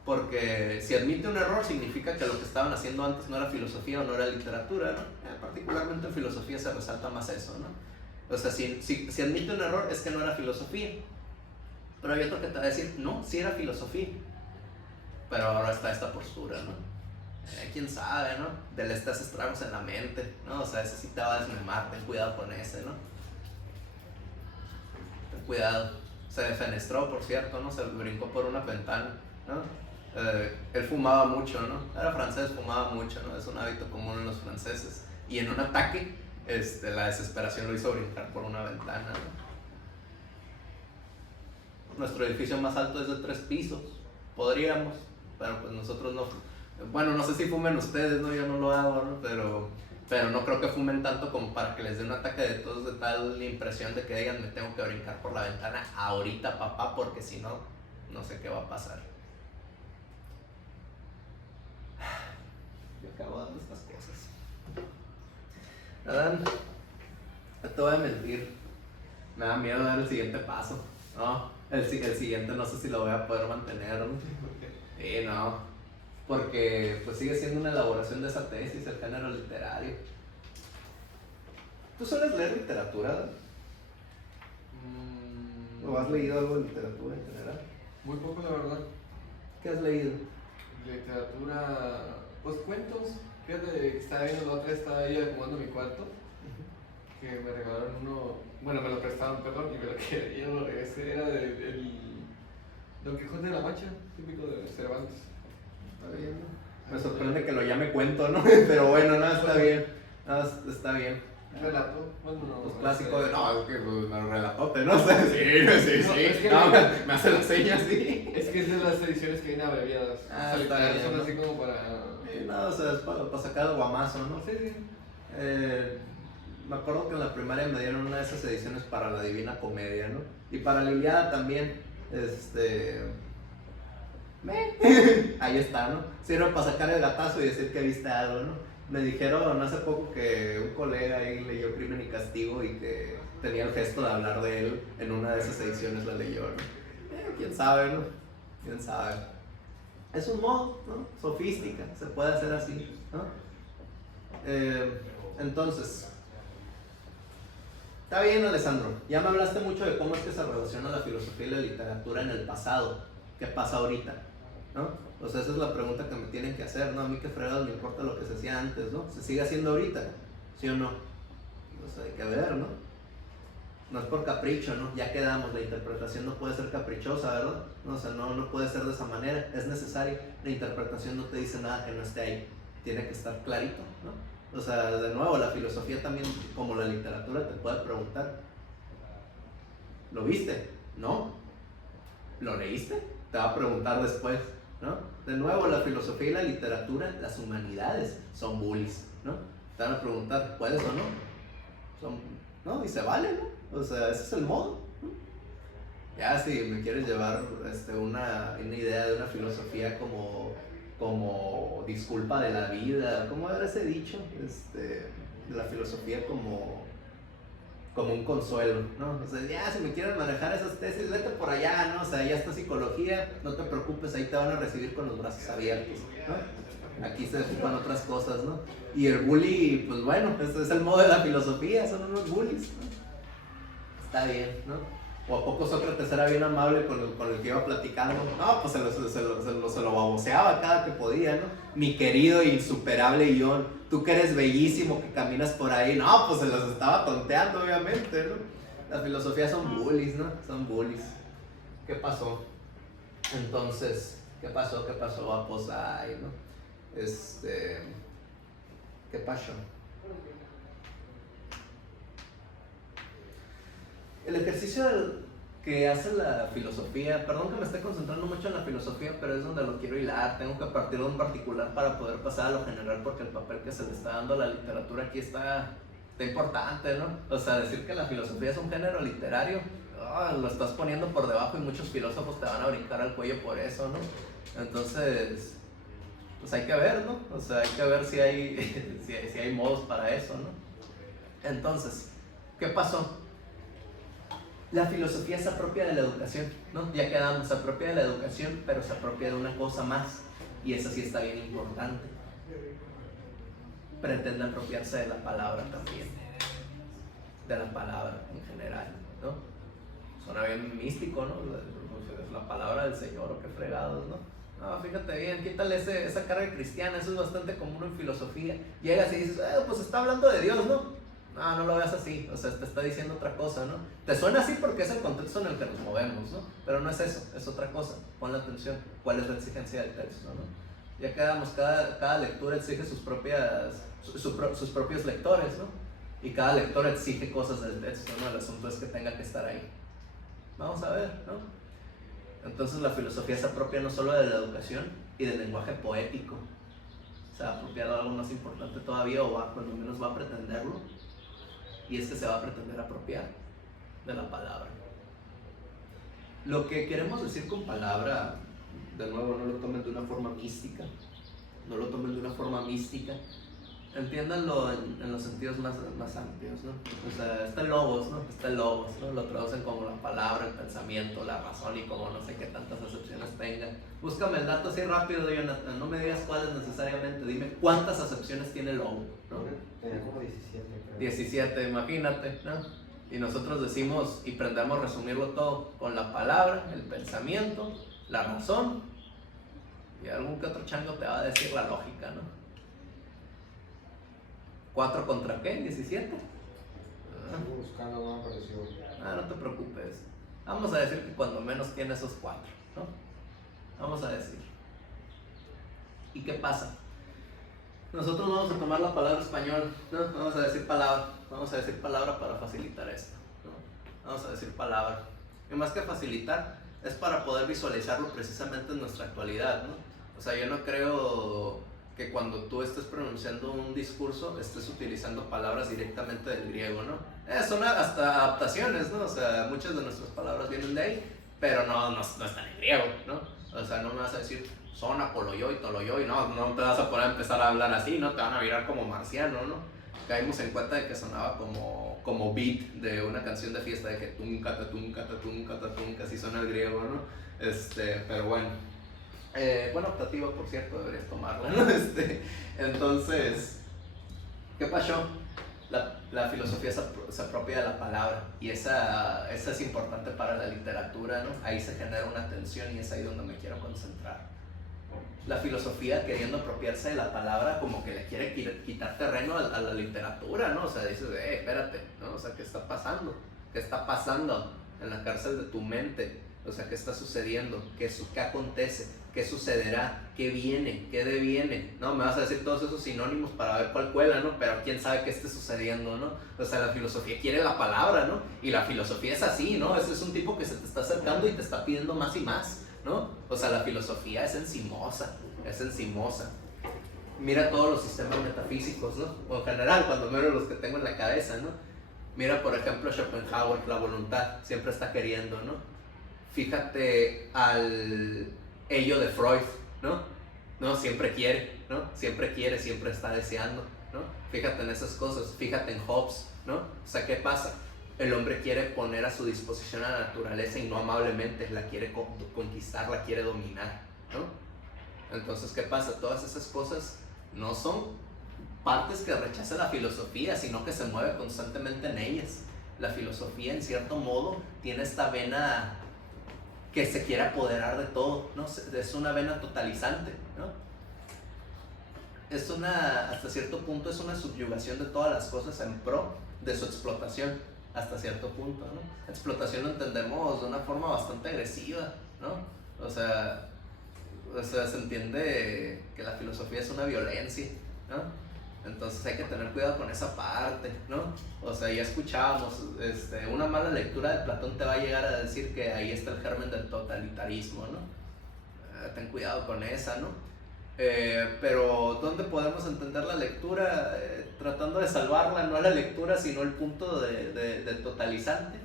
porque si admite un error significa que lo que estaban haciendo antes no era filosofía o no era literatura, ¿no? Particularmente en filosofía se resalta más eso, ¿no? O sea, si admite un error es que no era filosofía, pero hay otro que te va a decir, no, sí era filosofía, pero ahora está esta postura, ¿no? Quién sabe, ¿no? Del estas estragos en la mente, ¿no? O sea, ese sí te va a desmemar, ten cuidado con ese, ¿no? Ten cuidado. Se defenestró, por cierto, ¿no? Se brincó por una ventana, ¿no? Él fumaba mucho, ¿no? Era francés, fumaba mucho, ¿no? Es un hábito común en los franceses. Y en un ataque, la desesperación lo hizo brincar por una ventana, ¿no? Nuestro edificio más alto es de 3 pisos. Podríamos, pero pues nosotros no. Bueno, no sé si fumen ustedes, ¿no? Yo no lo hago, ¿no? Pero no creo que fumen tanto como para que les dé un ataque de tos, de tal impresión de que digan, me tengo que brincar por la ventana ahorita, papá, porque si no, no sé qué va a pasar. Yo acabo dando estas cosas. Adán, no te voy a mentir, me da miedo dar el siguiente paso, ¿no? El siguiente no sé si lo voy a poder mantener, ¿no? Sí, no. Porque pues sigue siendo una elaboración de esa tesis, el género literario. ¿Tú sueles leer literatura? ¿O has leído algo de literatura en general? Muy poco, la verdad. ¿Qué has leído? Literatura, pues cuentos. Fíjate que estaba viendo la otra, estaba ahí acomodando mi cuarto, que me regalaron uno, bueno, me lo prestaron, perdón, y me lo quedé, yo lo regresé, era de Don Quijote de la Mancha, típico de Cervantes. Está bien, ¿no? Me sorprende que lo llame cuento, ¿no? Pero bueno, no, está bien. No, está bien. ¿Relato? Bueno, no. Pues clásico de, no, es que pues, me relatote, ¿no? O sea, sí. Es que No, me hace las señas, sí. Es que es de las ediciones que vienen abreviadas. Ah, O sea, está literal, bien, son ¿no? así como para... No, o sea, es para sacar el guamazo, ¿no? Sí. Me acuerdo que en la primaria me dieron una de esas ediciones para la Divina Comedia, ¿no? Y para la Ilíada también, ahí está, ¿no? Sirve para sacar el gatazo y decir que viste algo, ¿no? Me dijeron hace poco que un colega ahí leyó Crimen y Castigo y que tenía el gesto de hablar de él en una de esas ediciones, la leyó, ¿no? ¿Quién sabe, no? ¿Quién sabe? Es un modo, ¿no? Sofística, se puede hacer así, ¿no? Entonces, está bien, Alessandro, ya me hablaste mucho de cómo es que se relaciona la filosofía y la literatura en el pasado. ¿Qué pasa ahorita? ¿No? O sea, esa es la pregunta que me tienen que hacer, ¿no? A mí qué fregados me importa lo que se hacía antes, ¿no? ¿Se sigue haciendo ahorita? ¿Sí o no? O sea, hay que ver, ¿no? No es por capricho, ¿no? Ya quedamos, la interpretación no puede ser caprichosa, ¿verdad? No, o sea, no puede ser de esa manera, es necesario. La interpretación no te dice nada que no esté ahí, tiene que estar clarito, ¿no? O sea, de nuevo, la filosofía también, como la literatura, te puede preguntar, ¿lo viste? ¿No? ¿Lo leíste? Te va a preguntar después, ¿no? De nuevo, la filosofía y la literatura, las humanidades, son bullies, ¿no? Te van a preguntar, ¿puedes o no? ¿No? Y se vale, ¿no? O sea, ese es el modo, ¿no? Ya si me quieres llevar una idea de una filosofía como disculpa de la vida, ¿cómo era ese dicho? De la filosofía como como un consuelo, ¿no? O sea, ya si me quieren manejar esas tesis, vete por allá, ¿no? O sea, ya está psicología, no te preocupes, ahí te van a recibir con los brazos abiertos, ¿no? Aquí se ocupan otras cosas, ¿no? Y el bully, pues bueno, ese es el modo de la filosofía, son unos bullies, ¿no? Está bien, ¿no? O a poco Sócrates era bien amable con el que iba platicando. No, pues se lo baboseaba cada que podía, ¿no? Mi querido e insuperable Ion, tú que eres bellísimo, que caminas por ahí. No, pues se los estaba tonteando, obviamente, ¿no? La filosofía son bullies, ¿no? Son bullies. ¿Qué pasó? Entonces, ¿qué pasó? Ah, pues, ay, ¿no? ¿Qué pasó? El ejercicio que hace la filosofía, perdón que me esté concentrando mucho en la filosofía, pero es donde lo quiero hilar, tengo que partir de un particular para poder pasar a lo general, porque el papel que se le está dando a la literatura aquí está importante, ¿no? O sea, decir que la filosofía es un género literario, lo estás poniendo por debajo y muchos filósofos te van a brincar al cuello por eso, ¿no? Entonces, pues hay que ver, ¿no? O sea, hay que ver si hay, si hay modos para eso, ¿no? Entonces, ¿qué pasó? La filosofía se apropia de la educación, ¿no? Ya quedamos, se apropia de la educación, pero se apropia de una cosa más, y esa sí está bien importante. Pretende apropiarse de la palabra también, de la palabra en general, ¿no? Suena bien místico, ¿no? La palabra del Señor, o qué fregados, ¿no? No, fíjate bien, quítale esa carga cristiana, eso es bastante común en filosofía. Llegas y dices, pues está hablando de Dios, ¿no? No lo veas así, o sea, te está diciendo otra cosa, ¿no? Te suena así porque es el contexto en el que nos movemos, ¿no? Pero no es eso, es otra cosa. Ponle atención, ¿cuál es la exigencia del texto, no? Ya quedamos, cada lectura exige sus propios lectores, ¿no? Y cada lector exige cosas del texto, ¿no? El asunto es que tenga que estar ahí. Vamos a ver, ¿no? Entonces la filosofía se apropia no solo de la educación y del lenguaje poético, se ha apropiado algo más importante todavía, o cuando menos va a pretenderlo, y es que se va a pretender apropiar de la palabra. Lo que queremos decir con palabra, de nuevo, no lo tomen de una forma mística, entiéndanlo en los sentidos más amplios, ¿no? O sea, está el logos, ¿no? Lo traducen como la palabra, el pensamiento, la razón, y como no sé qué tantas acepciones tenga. Búscame el dato así rápido, Jonathan, no me digas cuáles necesariamente, dime cuántas acepciones tiene el logo, ¿no? Tenía como 17, creo. 17, imagínate, ¿no? Y nosotros decimos y pretendemos resumirlo todo con la palabra, el pensamiento, la razón, y algún que otro chango te va a decir la lógica, ¿no? ¿4 contra qué? ¿17? Estuve buscando, no me apareció. No te preocupes. Vamos a decir que cuando menos tiene esos 4, ¿no? Vamos a decir. ¿Y qué pasa? Nosotros vamos a tomar la palabra español, ¿no? Vamos a decir palabra para facilitar esto, ¿no? Vamos a decir palabra. Y más que facilitar, es para poder visualizarlo precisamente en nuestra actualidad, ¿no? O sea, yo no creo que cuando tú estés pronunciando un discurso estés utilizando palabras directamente del griego, ¿no? Son hasta adaptaciones, ¿no? O sea, muchas de nuestras palabras vienen de ahí, pero no están en griego, ¿no? O sea, no me vas a decir son apoloyoy, toloyoy, no te vas a poder empezar a hablar así, ¿no? Te van a mirar como marciano, ¿no? Caímos en cuenta de que sonaba como beat de una canción de fiesta, de que tunca, así suena el griego, ¿no? Pero bueno. Buena optativa, por cierto, deberías tomarla, ¿no? Entonces, ¿qué pasó? La filosofía se apropia de la palabra, y esa es importante para la literatura, ¿no? Ahí se genera una tensión y es ahí donde me quiero concentrar. La filosofía, queriendo apropiarse de la palabra, como que le quiere quitar terreno a la literatura, ¿no? O sea, dices, espérate, ¿no? O sea, ¿qué está pasando? ¿Qué está pasando en la cárcel de tu mente? O sea, ¿qué está sucediendo? ¿Qué acontece? ¿Qué sucederá? ¿Qué viene? ¿Qué deviene? ¿No? Me vas a decir todos esos sinónimos para ver cuál cuela, ¿no? Pero quién sabe qué esté sucediendo, ¿no? O sea, la filosofía quiere la palabra, ¿no? Y la filosofía es así, ¿no? Es un tipo que se te está acercando y te está pidiendo más y más, ¿no? O sea, la filosofía es encimosa. Mira todos los sistemas metafísicos, ¿no? O en general, cuando miro los que tengo en la cabeza, ¿no? Mira, por ejemplo, Schopenhauer, la voluntad, siempre está queriendo, ¿no? Fíjate al ello de Freud, ¿no? Siempre quiere, ¿no? Siempre está deseando, ¿no? Fíjate en esas cosas, fíjate en Hobbes, ¿no? O sea, ¿qué pasa? el hombre quiere poner a su disposición a la naturaleza y no amablemente la quiere conquistar, la quiere dominar, ¿no? Entonces, ¿qué pasa? Todas esas cosas no son partes que rechaza la filosofía, sino que se mueve constantemente en ellas. La filosofía, en cierto modo, tiene esta vena que se quiere apoderar de todo, ¿no? Es una vena totalizante, ¿no? Hasta cierto punto es una subyugación de todas las cosas en pro de su explotación, hasta cierto punto, ¿no? Explotación lo entendemos de una forma bastante agresiva, ¿no? O sea, se entiende que la filosofía es una violencia, ¿no? Entonces hay que tener cuidado con esa parte, ¿no? O sea, ya escuchábamos, una mala lectura de Platón te va a llegar a decir que ahí está el germen del totalitarismo, ¿no? Ten cuidado con esa, ¿no? Pero ¿dónde podemos entender la lectura? Tratando de salvarla, no a la lectura, sino el punto de totalizante.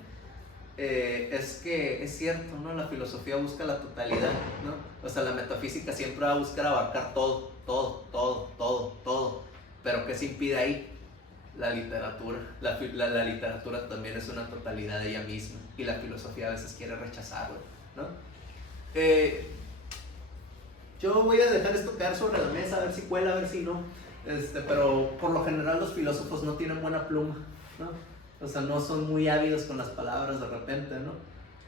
Es que es cierto, ¿no? La filosofía busca la totalidad, ¿no? O sea, la metafísica siempre va a buscar abarcar todo. Pero ¿qué se impide ahí? La literatura. La literatura también es una totalidad de ella misma y la filosofía a veces quiere rechazarlo, ¿no? Yo voy a dejar esto caer sobre la mesa, a ver si cuela, a ver si no. Pero por lo general los filósofos no tienen buena pluma, ¿no? O sea, no son muy ávidos con las palabras de repente, ¿no?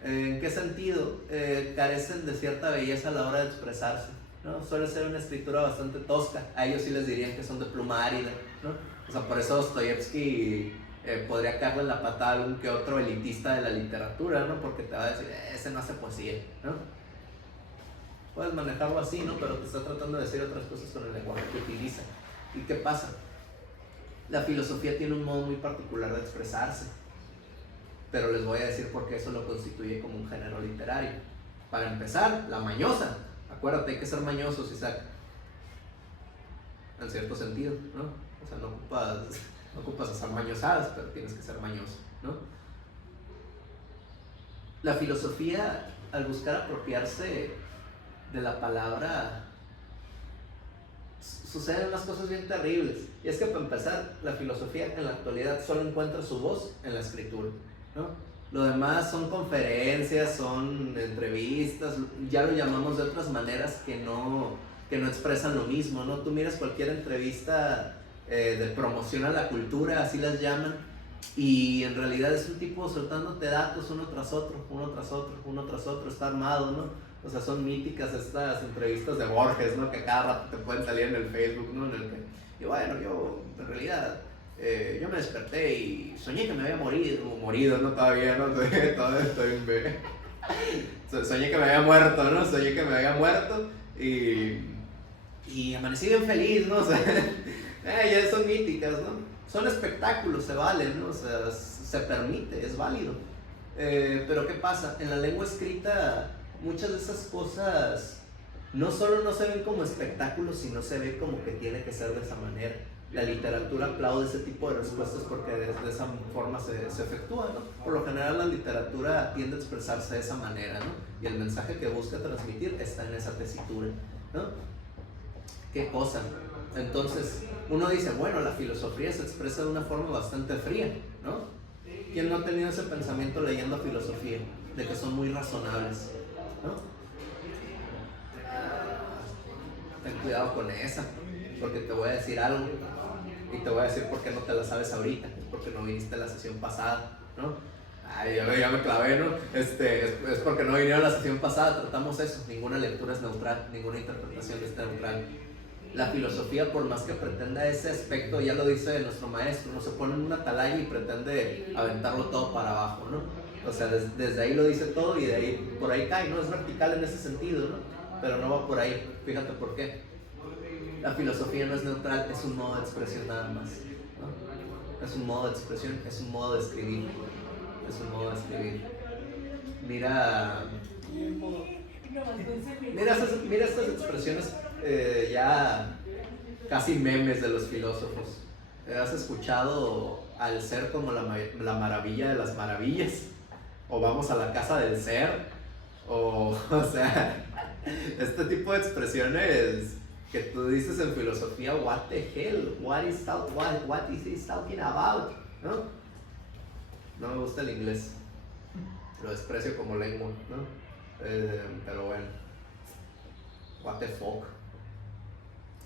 ¿En qué sentido? Carecen de cierta belleza a la hora de expresarse, ¿no? Suele ser una escritura bastante tosca. A ellos sí les dirían que son de pluma árida, ¿no? O sea, por eso Dostoyevsky podría caerle la patada a algún que otro elitista de la literatura, ¿no? Porque te va a decir, ese no hace poesía, ¿no? Puedes manejarlo así, ¿no? Pero te está tratando de decir otras cosas con el lenguaje que utiliza. ¿Y qué pasa? La filosofía tiene un modo muy particular de expresarse, pero les voy a decir por qué eso lo constituye como un género literario. Para empezar, la mañosa. Acuérdate, hay que ser mañosos, Isaac. En cierto sentido, ¿no? O sea, no ocupas hacer mañosadas, pero tienes que ser mañoso, ¿no? La filosofía, al buscar apropiarse de la palabra, suceden unas cosas bien terribles. Y es que para empezar, la filosofía en la actualidad solo encuentra su voz en la escritura, ¿no? Lo demás son conferencias, son entrevistas, ya lo llamamos de otras maneras que no expresan lo mismo, ¿no? Tú miras cualquier entrevista de promoción a la cultura, así las llaman, y en realidad es un tipo soltándote datos uno tras otro, está armado, ¿no? O sea, son míticas estas entrevistas de Borges, ¿no? Que cada rato te pueden salir en el Facebook, ¿no? En el que, y bueno, yo en realidad, yo me desperté y soñé que me había morido, ¿no? Todavía, ¿no? Todavía estoy en B. Soñé que me había muerto, ¿no? Y amanecí bien feliz, ¿no? O sea, ya son míticas, ¿no? Son espectáculos, se valen, ¿no? O sea, se permite, es válido. Pero ¿qué pasa? En la lengua escrita, muchas de esas cosas no solo no se ven como espectáculos, sino se ve como que tiene que ser de esa manera. La literatura aplaude ese tipo de respuestas porque de esa forma se efectúa, ¿no? Por lo general la literatura tiende a expresarse de esa manera, ¿no? Y el mensaje que busca transmitir está en esa tesitura, ¿no? ¿Qué cosa? Entonces, uno dice, bueno, la filosofía se expresa de una forma bastante fría, ¿no? ¿Quién no ha tenido ese pensamiento leyendo filosofía? De que son muy razonables, ¿no? Ten cuidado con esa, porque te voy a decir algo y te voy a decir por qué no te la sabes ahorita, porque no viniste a la sesión pasada, ¿no? Ay, ya me clavé, ¿no? Es porque no vinieron a la sesión pasada, tratamos eso, ninguna lectura es neutral, ninguna interpretación es neutral. La filosofía, por más que pretenda ese aspecto, ya lo dice nuestro maestro, no se pone en una atalaya y pretende aventarlo todo para abajo, ¿no? O sea, desde ahí lo dice todo y de ahí, por ahí cae, ¿no? Es vertical en ese sentido, ¿no? Pero no va por ahí, fíjate por qué. La filosofía no es neutral, es un modo de expresión nada más, ¿no? Es un modo de expresión, es un modo de escribir, Mira estas expresiones ya casi memes de los filósofos. ¿Has escuchado al ser como la maravilla de las maravillas? O vamos a la casa del ser. O sea, este tipo de expresiones que tú dices en filosofía, what the hell, what is he talking about, ¿no? no me gusta el inglés, lo desprecio como lengua, ¿no? Pero bueno, what the fuck.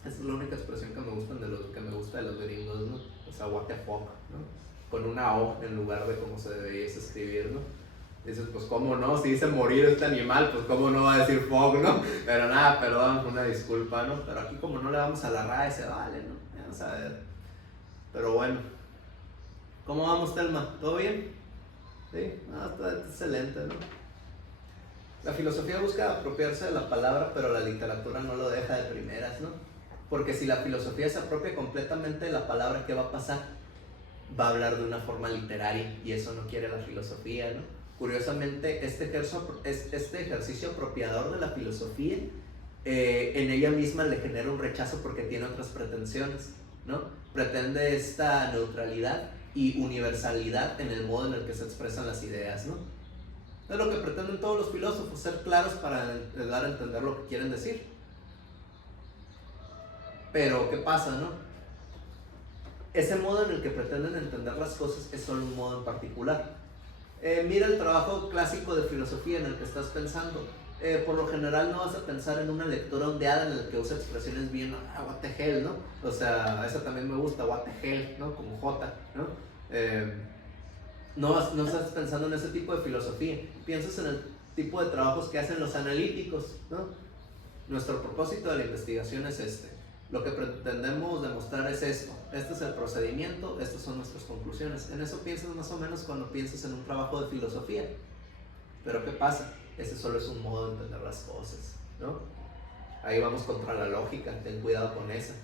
Esa es la única expresión que me gusta de los gringos, ¿no? O sea, what the fuck, ¿no? Con una O en lugar de como se debería escribir, ¿no? Dices, pues cómo no, si dice morir este animal, pues cómo no va a decir fuck, ¿no? Pero nada, perdón, una disculpa, ¿no? Pero aquí como no le vamos a la RAE, se vale, ¿no? Vamos a ver. Pero bueno, ¿cómo vamos, Telma? ¿Todo bien? Sí, está excelente, ¿no? La filosofía busca apropiarse de la palabra, pero la literatura no lo deja de primeras, ¿no? Porque si la filosofía se apropia completamente de la palabra, ¿qué va a pasar? Va a hablar de una forma literaria, y eso no quiere la filosofía, ¿no? Curiosamente, este ejercicio apropiador de la filosofía, en ella misma le genera un rechazo porque tiene otras pretensiones, ¿no? Pretende esta neutralidad y universalidad en el modo en el que se expresan las ideas, ¿no? Es lo que pretenden todos los filósofos, ser claros para dar a entender lo que quieren decir. Pero, ¿qué pasa, no? Ese modo en el que pretenden entender las cosas es solo un modo en particular. Mira el trabajo clásico de filosofía en el que estás pensando. Por lo general no vas a pensar en una lectura ondeada en la que usa expresiones bien, what the hell, ¿no? O sea, esa también me gusta, what the hell, ¿no? Como J, ¿no? No estás pensando en ese tipo de filosofía. Piensas en el tipo de trabajos que hacen los analíticos, ¿no? Nuestro propósito de la investigación es este. Lo que pretendemos demostrar es esto. Este es el procedimiento, estas son nuestras conclusiones. En eso piensas más o menos cuando piensas en un trabajo de filosofía. Pero ¿qué pasa? Ese solo es un modo de entender las cosas, ¿no? Ahí vamos contra la lógica, ten cuidado con esa.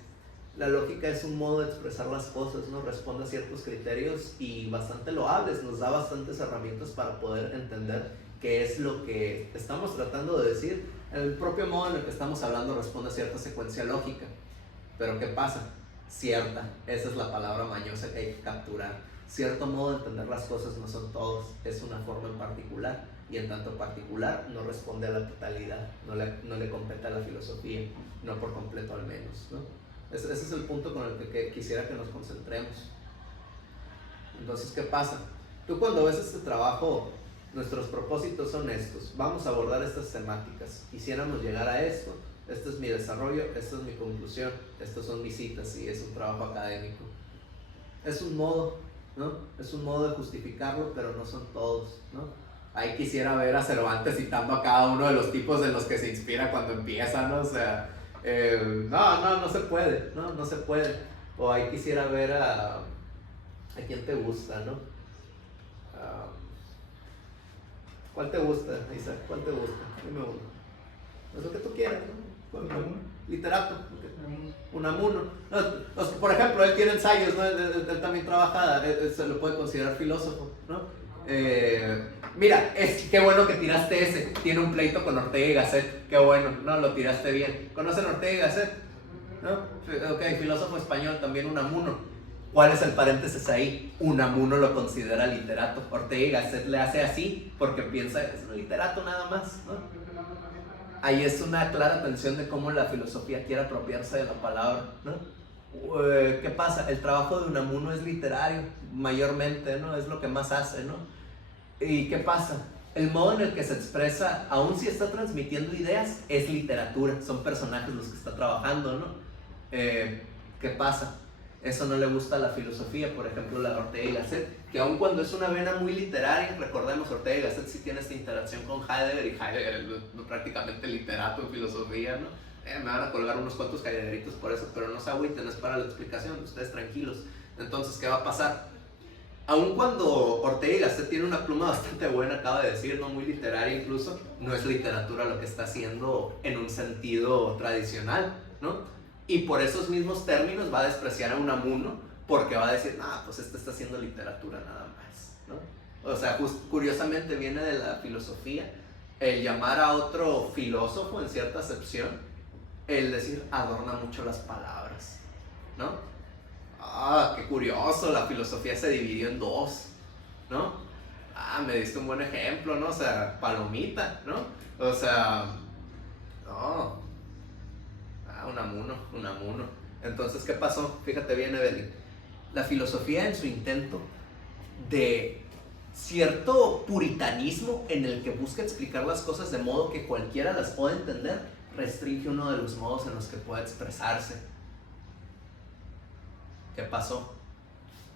La lógica es un modo de expresar las cosas, ¿no? Responde a ciertos criterios y bastante loables, nos da bastantes herramientas para poder entender qué es lo que estamos tratando de decir. El propio modo en el que estamos hablando responde a cierta secuencia lógica. Pero ¿qué pasa? Cierta, esa es la palabra mañosa que hay que capturar. Cierto modo de entender las cosas no son todos, es una forma en particular, y en tanto particular no responde a la totalidad, no le compete a la filosofía, no por completo al menos, ¿no? Ese es el punto con el que quisiera que nos concentremos. Entonces, ¿qué pasa? Tú cuando ves este trabajo, nuestros propósitos son estos, vamos a abordar estas temáticas, quisiéramos llegar a esto, este es mi desarrollo, esta es mi conclusión, estas son mis citas y es un trabajo académico. Es un modo, ¿no? Es un modo de justificarlo, pero no son todos, ¿no? Ahí quisiera ver a Cervantes citando a cada uno de los tipos en los que se inspira cuando empieza, ¿no? O sea, no se puede, no se puede. O ahí quisiera ver a quién te gusta, ¿no? ¿Cuál te gusta, Isaac? ¿Cuál te gusta? Dime uno. Es lo que tú quieras, ¿no? Literato, Unamuno. No, por ejemplo, él tiene ensayos, ¿no? Él también trabaja, se lo puede considerar filósofo, ¿no? Mira, qué bueno que tiraste ese. Tiene un pleito con Ortega y Gasset. Qué bueno, no, lo tiraste bien. ¿Conocen Ortega y Gasset? ¿No? Ok, filósofo español, también Unamuno. ¿Cuál es el paréntesis ahí? Unamuno lo considera literato. Ortega y Gasset le hace así porque piensa que es un literato nada más, ¿no? Ahí es una clara tensión de cómo la filosofía quiere apropiarse de la palabra, ¿no? ¿Qué pasa? El trabajo de Unamuno es literario, mayormente, ¿no? Es lo que más hace, ¿no? ¿Y qué pasa? El modo en el que se expresa, aun si está transmitiendo ideas, es literatura, son personajes los que está trabajando, ¿no? ¿Qué pasa? Eso no le gusta a la filosofía, por ejemplo, la de Ortega y Gasset, que aun cuando es una vena muy literaria, recordemos, Ortega y Gasset sí tiene esta interacción con Heidegger, y Heidegger es prácticamente literato en filosofía, ¿no? Me van a colgar unos cuantos heideggeritos por eso, pero no se agüiten, es para la explicación, ustedes tranquilos. Entonces, ¿qué va a pasar? Aun cuando Ortega y Gasset tiene una pluma bastante buena, acaba de decir, ¿no? Muy literaria incluso, no es literatura lo que está haciendo en un sentido tradicional, ¿no? Y por esos mismos términos va a despreciar a Unamuno, porque va a decir, pues este está haciendo literatura nada más, ¿no? O sea, curiosamente viene de la filosofía el llamar a otro filósofo en cierta acepción, el decir adorna mucho las palabras, ¿no? Qué curioso, la filosofía se dividió en dos, ¿no? Me diste un buen ejemplo, ¿no? O sea, palomita, ¿no? O sea, no. Unamuno. Entonces, ¿qué pasó? Fíjate bien, Evelyn. La filosofía, en su intento de cierto puritanismo en el que busca explicar las cosas de modo que cualquiera las pueda entender, restringe uno de los modos en los que puede expresarse. ¿Qué pasó?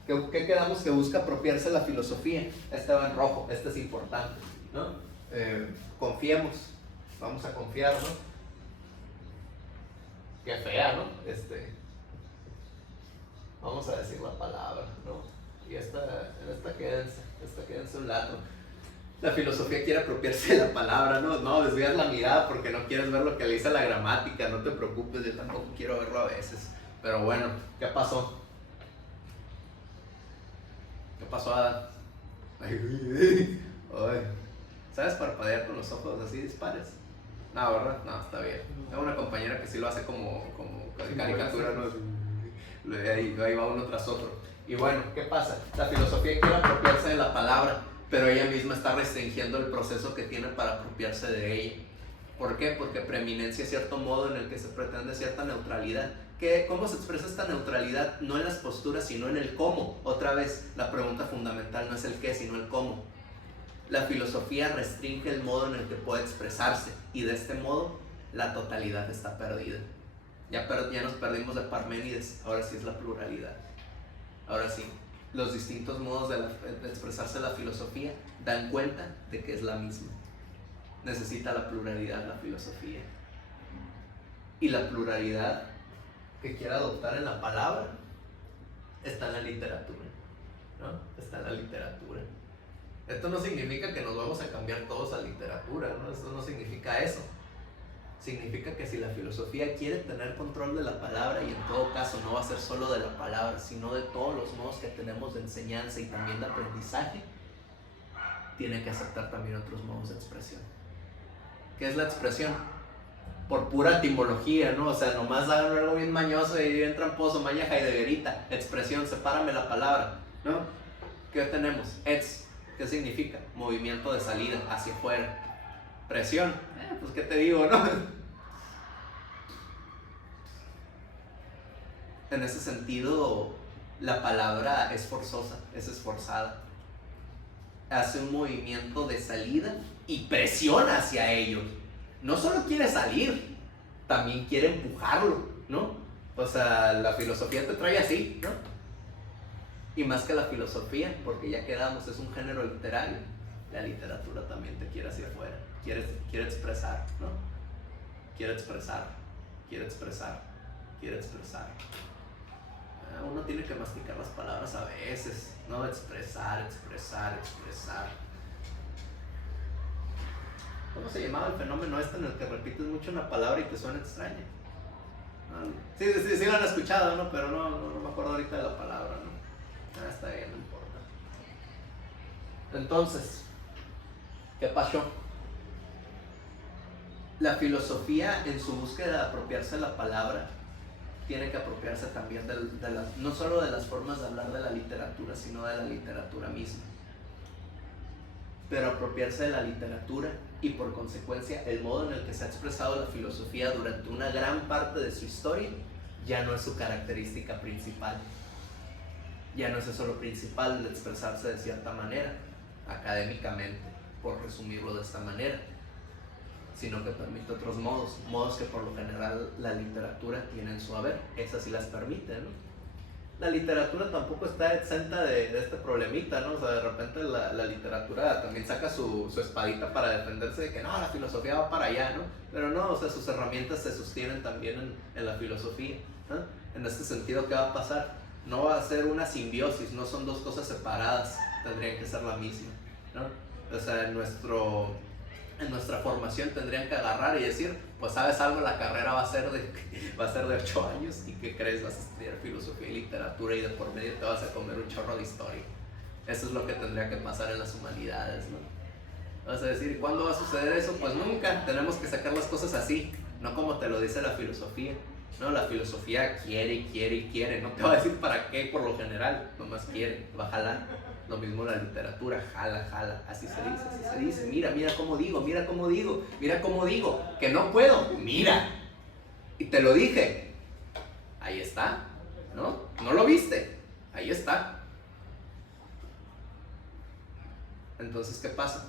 ¿Qué quedamos que busca apropiarse la filosofía? Este va en rojo, este es importante, ¿no? Confiemos, vamos a confiar, ¿no? Qué fea, ¿no? Vamos a decir la palabra, ¿no? Y esta quédense un lado. La filosofía quiere apropiarse de la palabra, ¿no? No desvías la mirada porque no quieres ver lo que le dice la gramática, no te preocupes, yo tampoco quiero verlo a veces. Pero bueno, ¿qué pasó? ¿Qué pasó, Adán? Ay, ¿sabes parpadear con los ojos así dispares? No, ¿verdad? No, está bien. Tengo una compañera que sí lo hace como caricatura, ¿no? Ahí va uno tras otro. Y bueno, ¿qué pasa? La filosofía quiere apropiarse de la palabra, pero ella misma está restringiendo el proceso que tiene para apropiarse de ella. ¿Por qué? Porque preeminencia es cierto modo en el que se pretende cierta neutralidad. ¿Cómo se expresa esta neutralidad? No en las posturas, sino en el cómo. Otra vez, la pregunta fundamental no es el qué, sino el cómo. La filosofía restringe el modo en el que puede expresarse, y de este modo, la totalidad está perdida. Ya nos perdimos de Parménides, ahora sí es la pluralidad. Ahora sí, los distintos modos de expresarse la filosofía dan cuenta de que es la misma. Necesita la pluralidad la filosofía. Y la pluralidad que quiere adoptar en la palabra está en la literatura, ¿no? Está en la literatura. Esto no significa que nos vamos a cambiar todos a literatura, ¿no? Esto no significa eso. Significa que si la filosofía quiere tener control de la palabra, y en todo caso no va a ser solo de la palabra, sino de todos los modos que tenemos de enseñanza y también de aprendizaje, tiene que aceptar también otros modos de expresión. ¿Qué es la expresión? Por pura etimología, ¿no? O sea, nomás hagan algo bien mañoso y bien tramposo, maña heidegerita. Expresión, sepárame la palabra, ¿no? ¿Qué tenemos? ¿Qué significa? Movimiento de salida hacia afuera. Presión, pues qué te digo, ¿no? En ese sentido, la palabra es forzosa, es esforzada. Hace un movimiento de salida y presiona hacia ellos. No solo quiere salir, también quiere empujarlo, ¿no? O sea, la filosofía te trae así, ¿no? Y más que la filosofía, porque ya quedamos, es un género literario. La literatura también te quiere hacia afuera. Quiere expresar, ¿no? Quiere expresar. Uno tiene que masticar las palabras a veces, ¿no? Expresar. ¿Cómo se llamaba el fenómeno en el que repites mucho una palabra y te suena extraña? Sí lo han escuchado, ¿no? Pero no me acuerdo ahorita de la palabra, ¿no? Está bien, no importa. Entonces, ¿qué pasó? La filosofía, en su búsqueda de apropiarse de la palabra, tiene que apropiarse también no solo de las formas de hablar de la literatura, sino de la literatura misma. Pero apropiarse de la literatura y por consecuencia el modo en el que se ha expresado la filosofía durante una gran parte de su historia ya no es su característica principal. Ya no es eso lo principal de expresarse de cierta manera, académicamente, por resumirlo de esta manera, sino que permite otros modos que por lo general la literatura tiene en su haber. Esas sí las permite, ¿no? La literatura tampoco está exenta de este problemita, ¿no? O sea, de repente la literatura también saca su espadita para defenderse de que no, la filosofía va para allá, ¿no? Pero no, o sea, sus herramientas se sostienen también en la filosofía, ¿no? En este sentido, ¿qué va a pasar? No va a ser una simbiosis, no son dos cosas separadas, tendrían que ser la misma, ¿no? O sea, en nuestra formación tendrían que agarrar y decir, pues sabes algo, la carrera va a ser de 8 años, y ¿qué crees? Vas a estudiar filosofía y literatura y de por medio te vas a comer un chorro de historia. Eso es lo que tendría que pasar en las humanidades, ¿no? Vas a decir, ¿cuándo va a suceder eso? Pues nunca. Tenemos que sacar las cosas así, no como te lo dice la filosofía. No, la filosofía quiere, no te va a decir para qué por lo general, nomás quiere, va a jalar. Lo mismo la literatura, jala, así se dice, mira cómo digo, que no puedo, mira, y te lo dije, ahí está, ¿no? ¿No lo viste? Ahí está. Entonces, ¿qué pasa?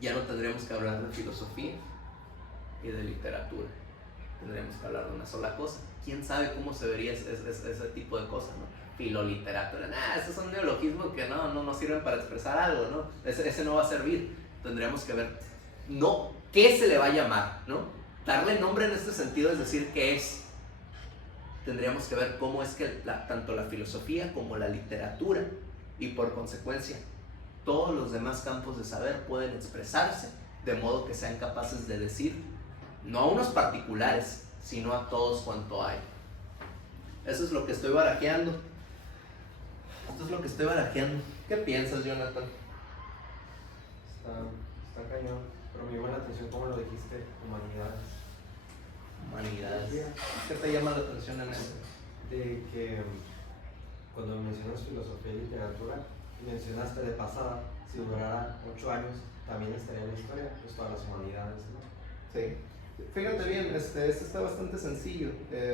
Ya no tendríamos que hablar de filosofía y de literatura. Tendríamos que hablar de una sola cosa. ¿Quién sabe cómo se vería ese tipo de cosas, ¿no? Filoliteratura, esos son neologismos que no sirven para expresar algo, ¿no? Ese no va a servir. Tendríamos que ver, no, ¿qué se le va a llamar, ¿no? Darle nombre en este sentido es decir qué es. Tendríamos que ver cómo es que tanto la filosofía como la literatura y por consecuencia todos los demás campos de saber pueden expresarse de modo que sean capaces de decir no a unos particulares, sino a todos cuanto hay. Eso es lo que estoy barajeando. Esto es lo que estoy barajeando. ¿Qué piensas, Jonathan? Está cañón, pero me llamó la atención cómo lo dijiste, humanidades. Humanidades. ¿Qué te llama la atención en eso? De que cuando mencionas filosofía y literatura, mencionaste de pasada, si durara 8 años, también estaría en la historia, pues todas las humanidades, ¿no? Sí. Fíjate bien, este está bastante sencillo.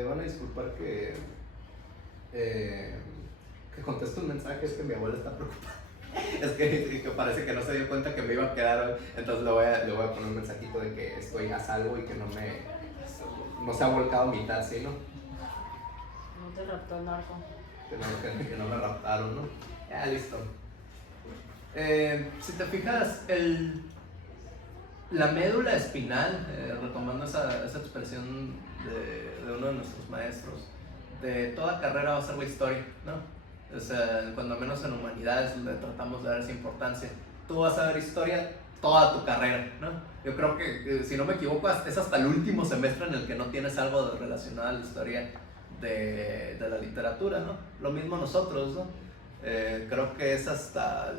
Van a disculpar que contesto un mensaje, es que mi abuela está preocupada. Es que parece que no se dio cuenta que me iba a quedar hoy, entonces le voy a poner un mensajito de que estoy a salvo y que no se ha volcado mitad, ¿sí, no? No te raptó el narco. Que no me raptaron, ¿no? Ya, listo. Si te fijas, la médula espinal, retomando esa expresión de uno de nuestros maestros, de toda carrera va a ser la historia, ¿no? O sea, cuando menos en humanidades le tratamos de dar esa importancia. Tú vas a ver historia toda tu carrera, ¿no? Yo creo que, si no me equivoco, es hasta el último semestre en el que no tienes algo relacionado a la historia de la literatura, ¿no? Lo mismo nosotros, ¿no? Creo que es hasta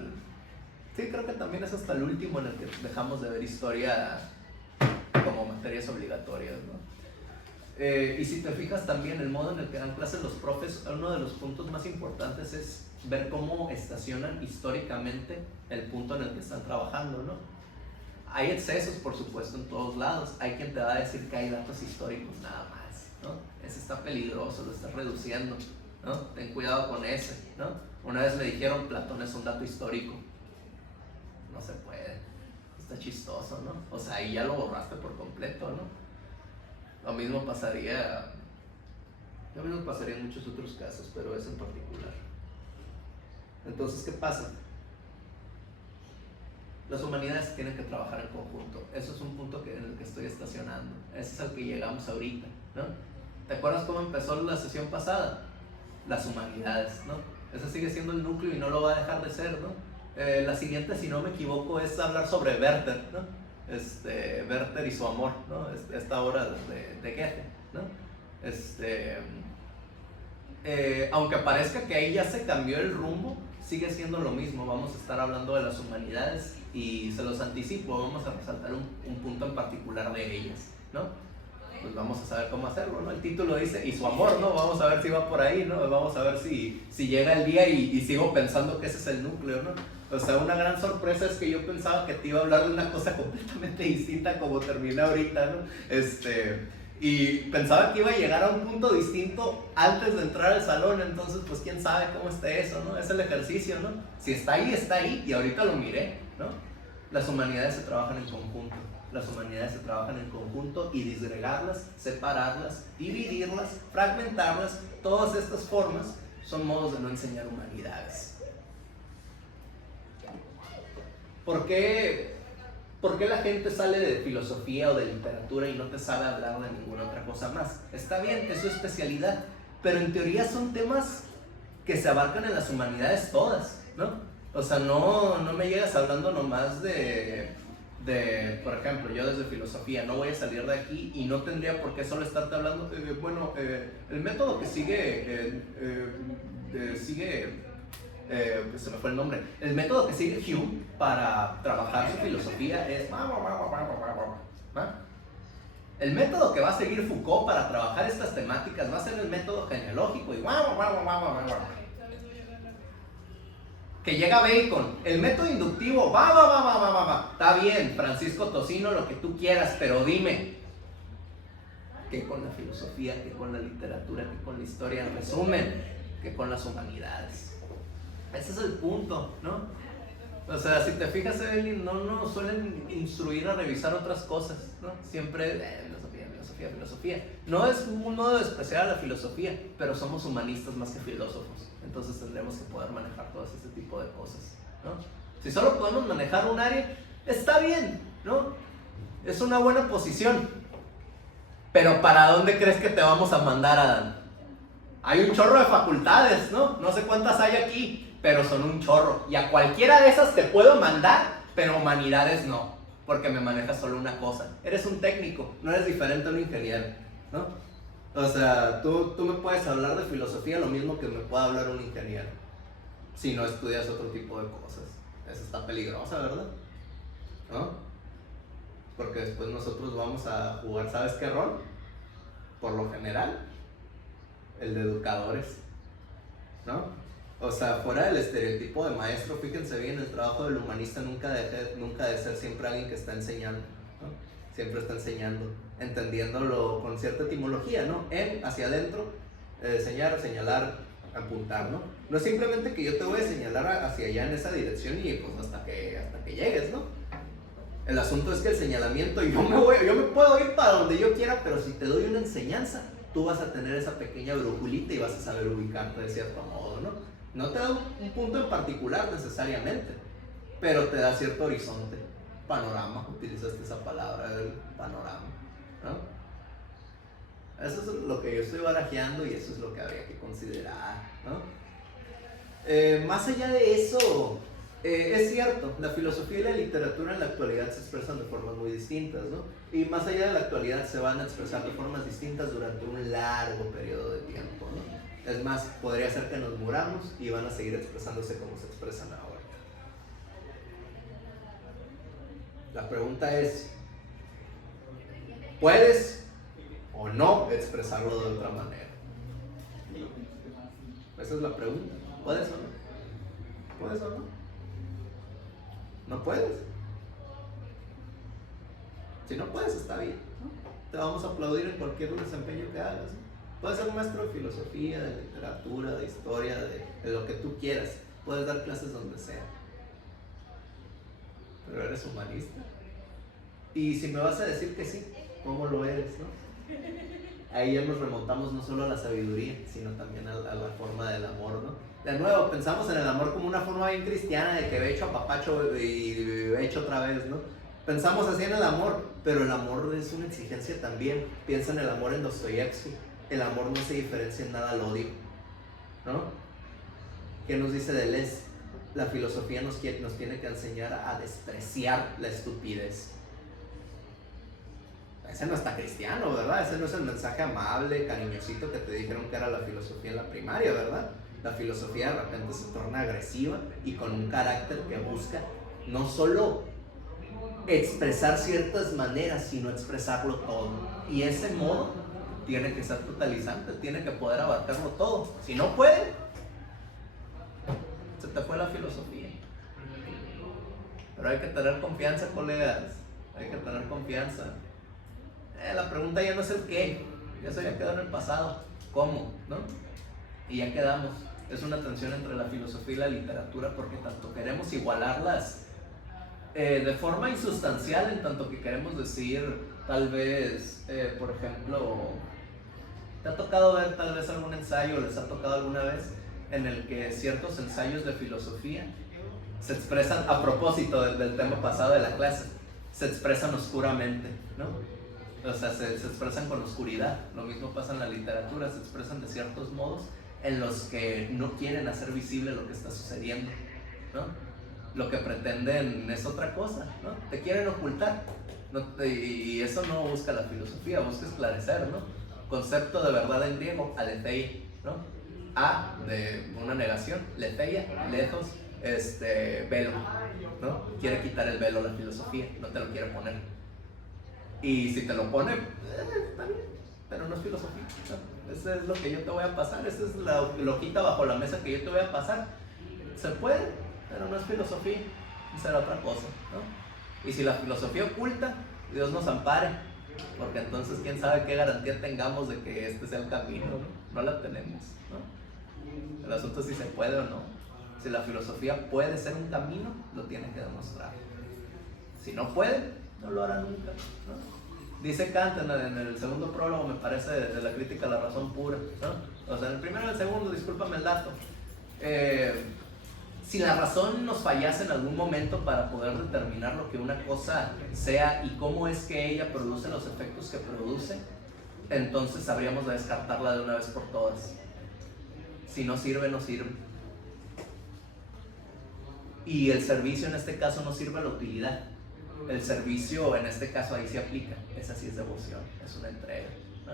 sí, creo que también es hasta el último en el que dejamos de ver historia como materias obligatorias, ¿no? Y si te fijas también el modo en el que dan clases los profes, uno de los puntos más importantes es ver cómo estacionan históricamente el punto en el que están trabajando, ¿no? Hay excesos, por supuesto, en todos lados. Hay quien te va a decir que hay datos históricos nada más, ¿no? Ese está peligroso, lo estás reduciendo, ¿no? Ten cuidado con ese, ¿no? Una vez me dijeron Platón es un dato histórico. No se puede, está chistoso, ¿no? O sea, ahí ya lo borraste por completo, ¿no? Lo mismo pasaría en muchos otros casos, pero ese en particular. Entonces, ¿qué pasa? Las humanidades tienen que trabajar en conjunto. Eso es un punto en el que estoy estacionando. Ese es al que llegamos ahorita, ¿no? ¿Te acuerdas cómo empezó la sesión pasada? Las humanidades, ¿no? Ese sigue siendo el núcleo y no lo va a dejar de ser, ¿no? La siguiente, si no me equivoco, es hablar sobre Werther, ¿no? Werther y su amor, ¿no? Esta obra de Goethe, ¿no? Aunque parezca que ahí ya se cambió el rumbo, sigue siendo lo mismo. Vamos a estar hablando de las humanidades y se los anticipo, vamos a resaltar un punto en particular de ellas, ¿no? Pues vamos a saber cómo hacerlo, ¿no? El título dice, y su amor, ¿no? Vamos a ver si va por ahí, ¿no? Vamos a ver si llega el día y sigo pensando que ese es el núcleo, ¿no? O sea, una gran sorpresa es que yo pensaba que te iba a hablar de una cosa completamente distinta como terminé ahorita, ¿no? Y pensaba que iba a llegar a un punto distinto antes de entrar al salón, entonces pues quién sabe cómo esté eso, ¿no? Es el ejercicio, ¿no? Si está ahí, y ahorita lo miré, ¿no? Las humanidades se trabajan en conjunto. Las humanidades se trabajan en conjunto y disgregarlas, separarlas, dividirlas, fragmentarlas, todas estas formas son modos de no enseñar humanidades. ¿Por qué la gente sale de filosofía o de literatura y no te sabe hablar de ninguna otra cosa más? Está bien, es su especialidad, pero en teoría son temas que se abarcan en las humanidades todas, ¿no? O sea, no me llegas hablando nomás de, por ejemplo, yo desde filosofía no voy a salir de aquí y no tendría por qué solo estarte hablando, el método que sigue se me fue el nombre, el método que sigue Hume para trabajar su filosofía es el método que va a seguir Foucault para trabajar estas temáticas va a ser el método genealógico y que llega Bacon, el método inductivo, está bien, Francisco Tocino, lo que tú quieras, pero dime, ¿qué con la filosofía, qué con la literatura, qué con la historia, en resumen, qué con las humanidades? Ese es el punto, ¿no? O sea, si te fijas, Evelyn, no nos suelen instruir a revisar otras cosas, ¿no? Siempre filosofía, filosofía, filosofía. No es un modo de despreciar a la filosofía, pero somos humanistas más que filósofos. Entonces tendremos que poder manejar todo este tipo de cosas, ¿no? Si solo podemos manejar un área, está bien, ¿no? Es una buena posición. Pero ¿para dónde crees que te vamos a mandar, Adán? Hay un chorro de facultades, ¿no? No sé cuántas hay aquí, pero son un chorro. Y a cualquiera de esas te puedo mandar, pero humanidades no, porque me manejas solo una cosa. Eres un técnico, no eres diferente a un ingeniero, ¿no? O sea, tú me puedes hablar de filosofía lo mismo que me puede hablar un ingeniero, si no estudias otro tipo de cosas. Eso está peligrosa, ¿verdad? ¿No? Porque después nosotros vamos a jugar, ¿sabes qué rol? Por lo general, el de educadores, ¿no? O sea, fuera del estereotipo de maestro, fíjense bien, el trabajo del humanista nunca de ser siempre alguien que está enseñando, ¿no? Siempre está enseñando, entendiéndolo con cierta etimología, ¿no? Hacia adentro, enseñar, señalar, apuntar, ¿no? No es simplemente que yo te voy a señalar hacia allá en esa dirección y pues hasta que llegues, ¿no? El asunto es que el señalamiento, yo me puedo ir para donde yo quiera, pero si te doy una enseñanza, tú vas a tener esa pequeña brújulita y vas a saber ubicarte de cierto modo, ¿no? No te da un punto en particular necesariamente, pero te da cierto horizonte, panorama, utilizaste esa palabra, el panorama, ¿no? Eso es lo que yo estoy barajeando y eso es lo que habría que considerar, ¿no? Más allá de eso, es cierto, la filosofía y la literatura en la actualidad se expresan de formas muy distintas, ¿no? Y más allá de la actualidad se van a expresar de formas distintas durante un largo periodo de tiempo, ¿no? Es más, podría ser que nos muramos y van a seguir expresándose como se expresan ahora. La pregunta es, ¿puedes o no expresarlo de otra manera? Esa es la pregunta. ¿Puedes o no? ¿Puedes o no? ¿No puedes? Si no puedes, está bien, ¿no? Te vamos a aplaudir en cualquier desempeño que hagas, ¿no? Puedes ser maestro de filosofía, de literatura, de historia, de lo que tú quieras. Puedes dar clases donde sea. Pero eres humanista. Y si me vas a decir que sí, ¿cómo lo eres, no? Ahí ya nos remontamos no solo a la sabiduría, sino también a la forma del amor, ¿no? De nuevo, pensamos en el amor como una forma bien cristiana de que ve hecho a papacho y ve hecho otra vez, ¿no? Pensamos así en el amor, pero el amor es una exigencia también. Piensa en el amor en Dostoyevsky. El amor no se diferencia en nada al odio, ¿no? ¿Qué nos dice Deleuze? La filosofía nos tiene que enseñar a despreciar la estupidez. Ese no está cristiano, ¿verdad? Ese no es el mensaje amable, cariñosito que te dijeron que era la filosofía en la primaria, ¿verdad? La filosofía de repente se torna agresiva y con un carácter que busca no solo expresar ciertas maneras, sino expresarlo todo. Y ese modo tiene que ser totalizante, tiene que poder abarcarlo todo. Si no puede, se te fue la filosofía. Pero hay que tener confianza, colegas. Hay que tener confianza. La pregunta ya no es el qué, ya se había quedado en el pasado. ¿Cómo? ¿No? Y ya quedamos. Es una tensión entre la filosofía y la literatura porque tanto queremos igualarlas de forma insustancial, en tanto que queremos decir, tal vez, por ejemplo, ¿te ha tocado ver tal vez algún ensayo, les ha tocado alguna vez, en el que ciertos ensayos de filosofía se expresan, a propósito del tema pasado de la clase, se expresan oscuramente, ¿no? O sea, se expresan con oscuridad. Lo mismo pasa en la literatura, se expresan de ciertos modos en los que no quieren hacer visible lo que está sucediendo, ¿no? Lo que pretenden es otra cosa, ¿no? Te quieren ocultar, y eso no busca la filosofía, busca esclarecer, ¿no? Concepto de verdad en griego, aletheia, ¿no? A, de una negación, letheia, lejos, velo, ¿no? Quiere quitar el velo la filosofía, no te lo quiere poner. Y si te lo pone, está bien, pero no es filosofía, ¿no? Eso es lo que yo te voy a pasar, esa es la hojita bajo la mesa que yo te voy a pasar. Se puede, pero no es filosofía, será otra cosa, ¿no? Y si la filosofía oculta, Dios nos ampare, porque entonces quién sabe qué garantía tengamos de que este sea el camino, ¿no? No la tenemos, ¿no? El asunto es si se puede o no. Si la filosofía puede ser un camino, lo tiene que demostrar. Si no puede, no lo hará nunca, ¿no? Dice Kant en el segundo prólogo, me parece, de la crítica a la razón pura, ¿no? O sea, en el primero y el segundo, discúlpame el dato. Si la razón nos fallase en algún momento para poder determinar lo que una cosa sea y cómo es que ella produce los efectos que produce, entonces habríamos de descartarla de una vez por todas. Si no sirve, no sirve. Y el servicio en este caso no sirve a la utilidad. El servicio en este caso ahí se aplica. Esa sí es devoción, es una entrega, ¿no?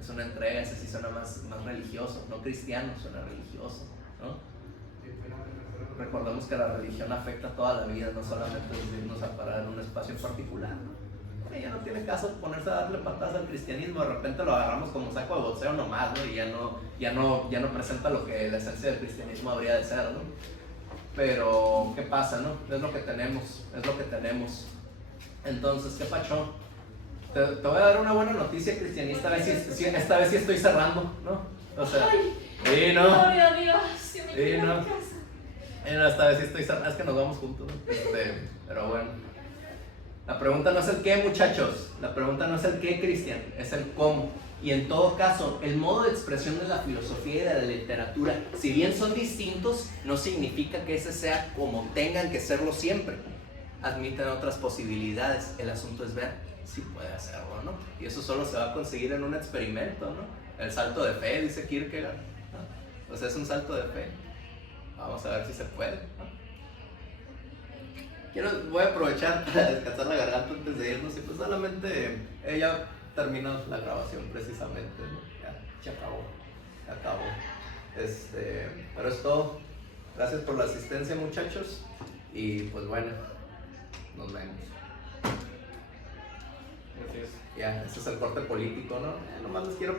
Es una entrega, ese sí suena más religioso, no cristiano, suena religioso, ¿no? Recordemos que la religión afecta toda la vida, no solamente es irnos a parar en un espacio en particular, ¿no? Ya no tiene caso ponerse a darle patadas al cristianismo, de repente lo agarramos como saco de boxeo nomás, ¿no? Y ya no presenta lo que la esencia del cristianismo habría de ser, ¿no? Pero, ¿qué pasa, no? Es lo que tenemos, es lo que tenemos. Entonces, ¿qué pacho? Te voy a dar una buena noticia cristianista, esta vez sí estoy cerrando, ¿no? O sea, sí, ¿no? Gloria a Dios, sí, me quiero no. a mi casa. No, esta vez sí estoy cerrando, es que nos vamos juntos, ¿no? Pero bueno. La pregunta no es el qué, muchachos. La pregunta no es el qué, Cristian, es el cómo. Y en todo caso, el modo de expresión de la filosofía y de la literatura, si bien son distintos, no significa que ese sea como tengan que serlo siempre. Admiten otras posibilidades. El asunto es ver si puede hacerlo, ¿no? Y eso solo se va a conseguir en un experimento, ¿no? El salto de fe, dice Kierkegaard, ¿no? O sea, es un salto de fe. Vamos a ver si se puede, ¿no? Voy a aprovechar para descansar la garganta antes de irnos y pues solamente ella terminó la grabación precisamente, ¿no? Ya acabó. Pero es todo. Gracias por la asistencia, muchachos, y pues bueno, nos vemos. Gracias. Ya, ese es el corte político, ¿no? Nomás les quiero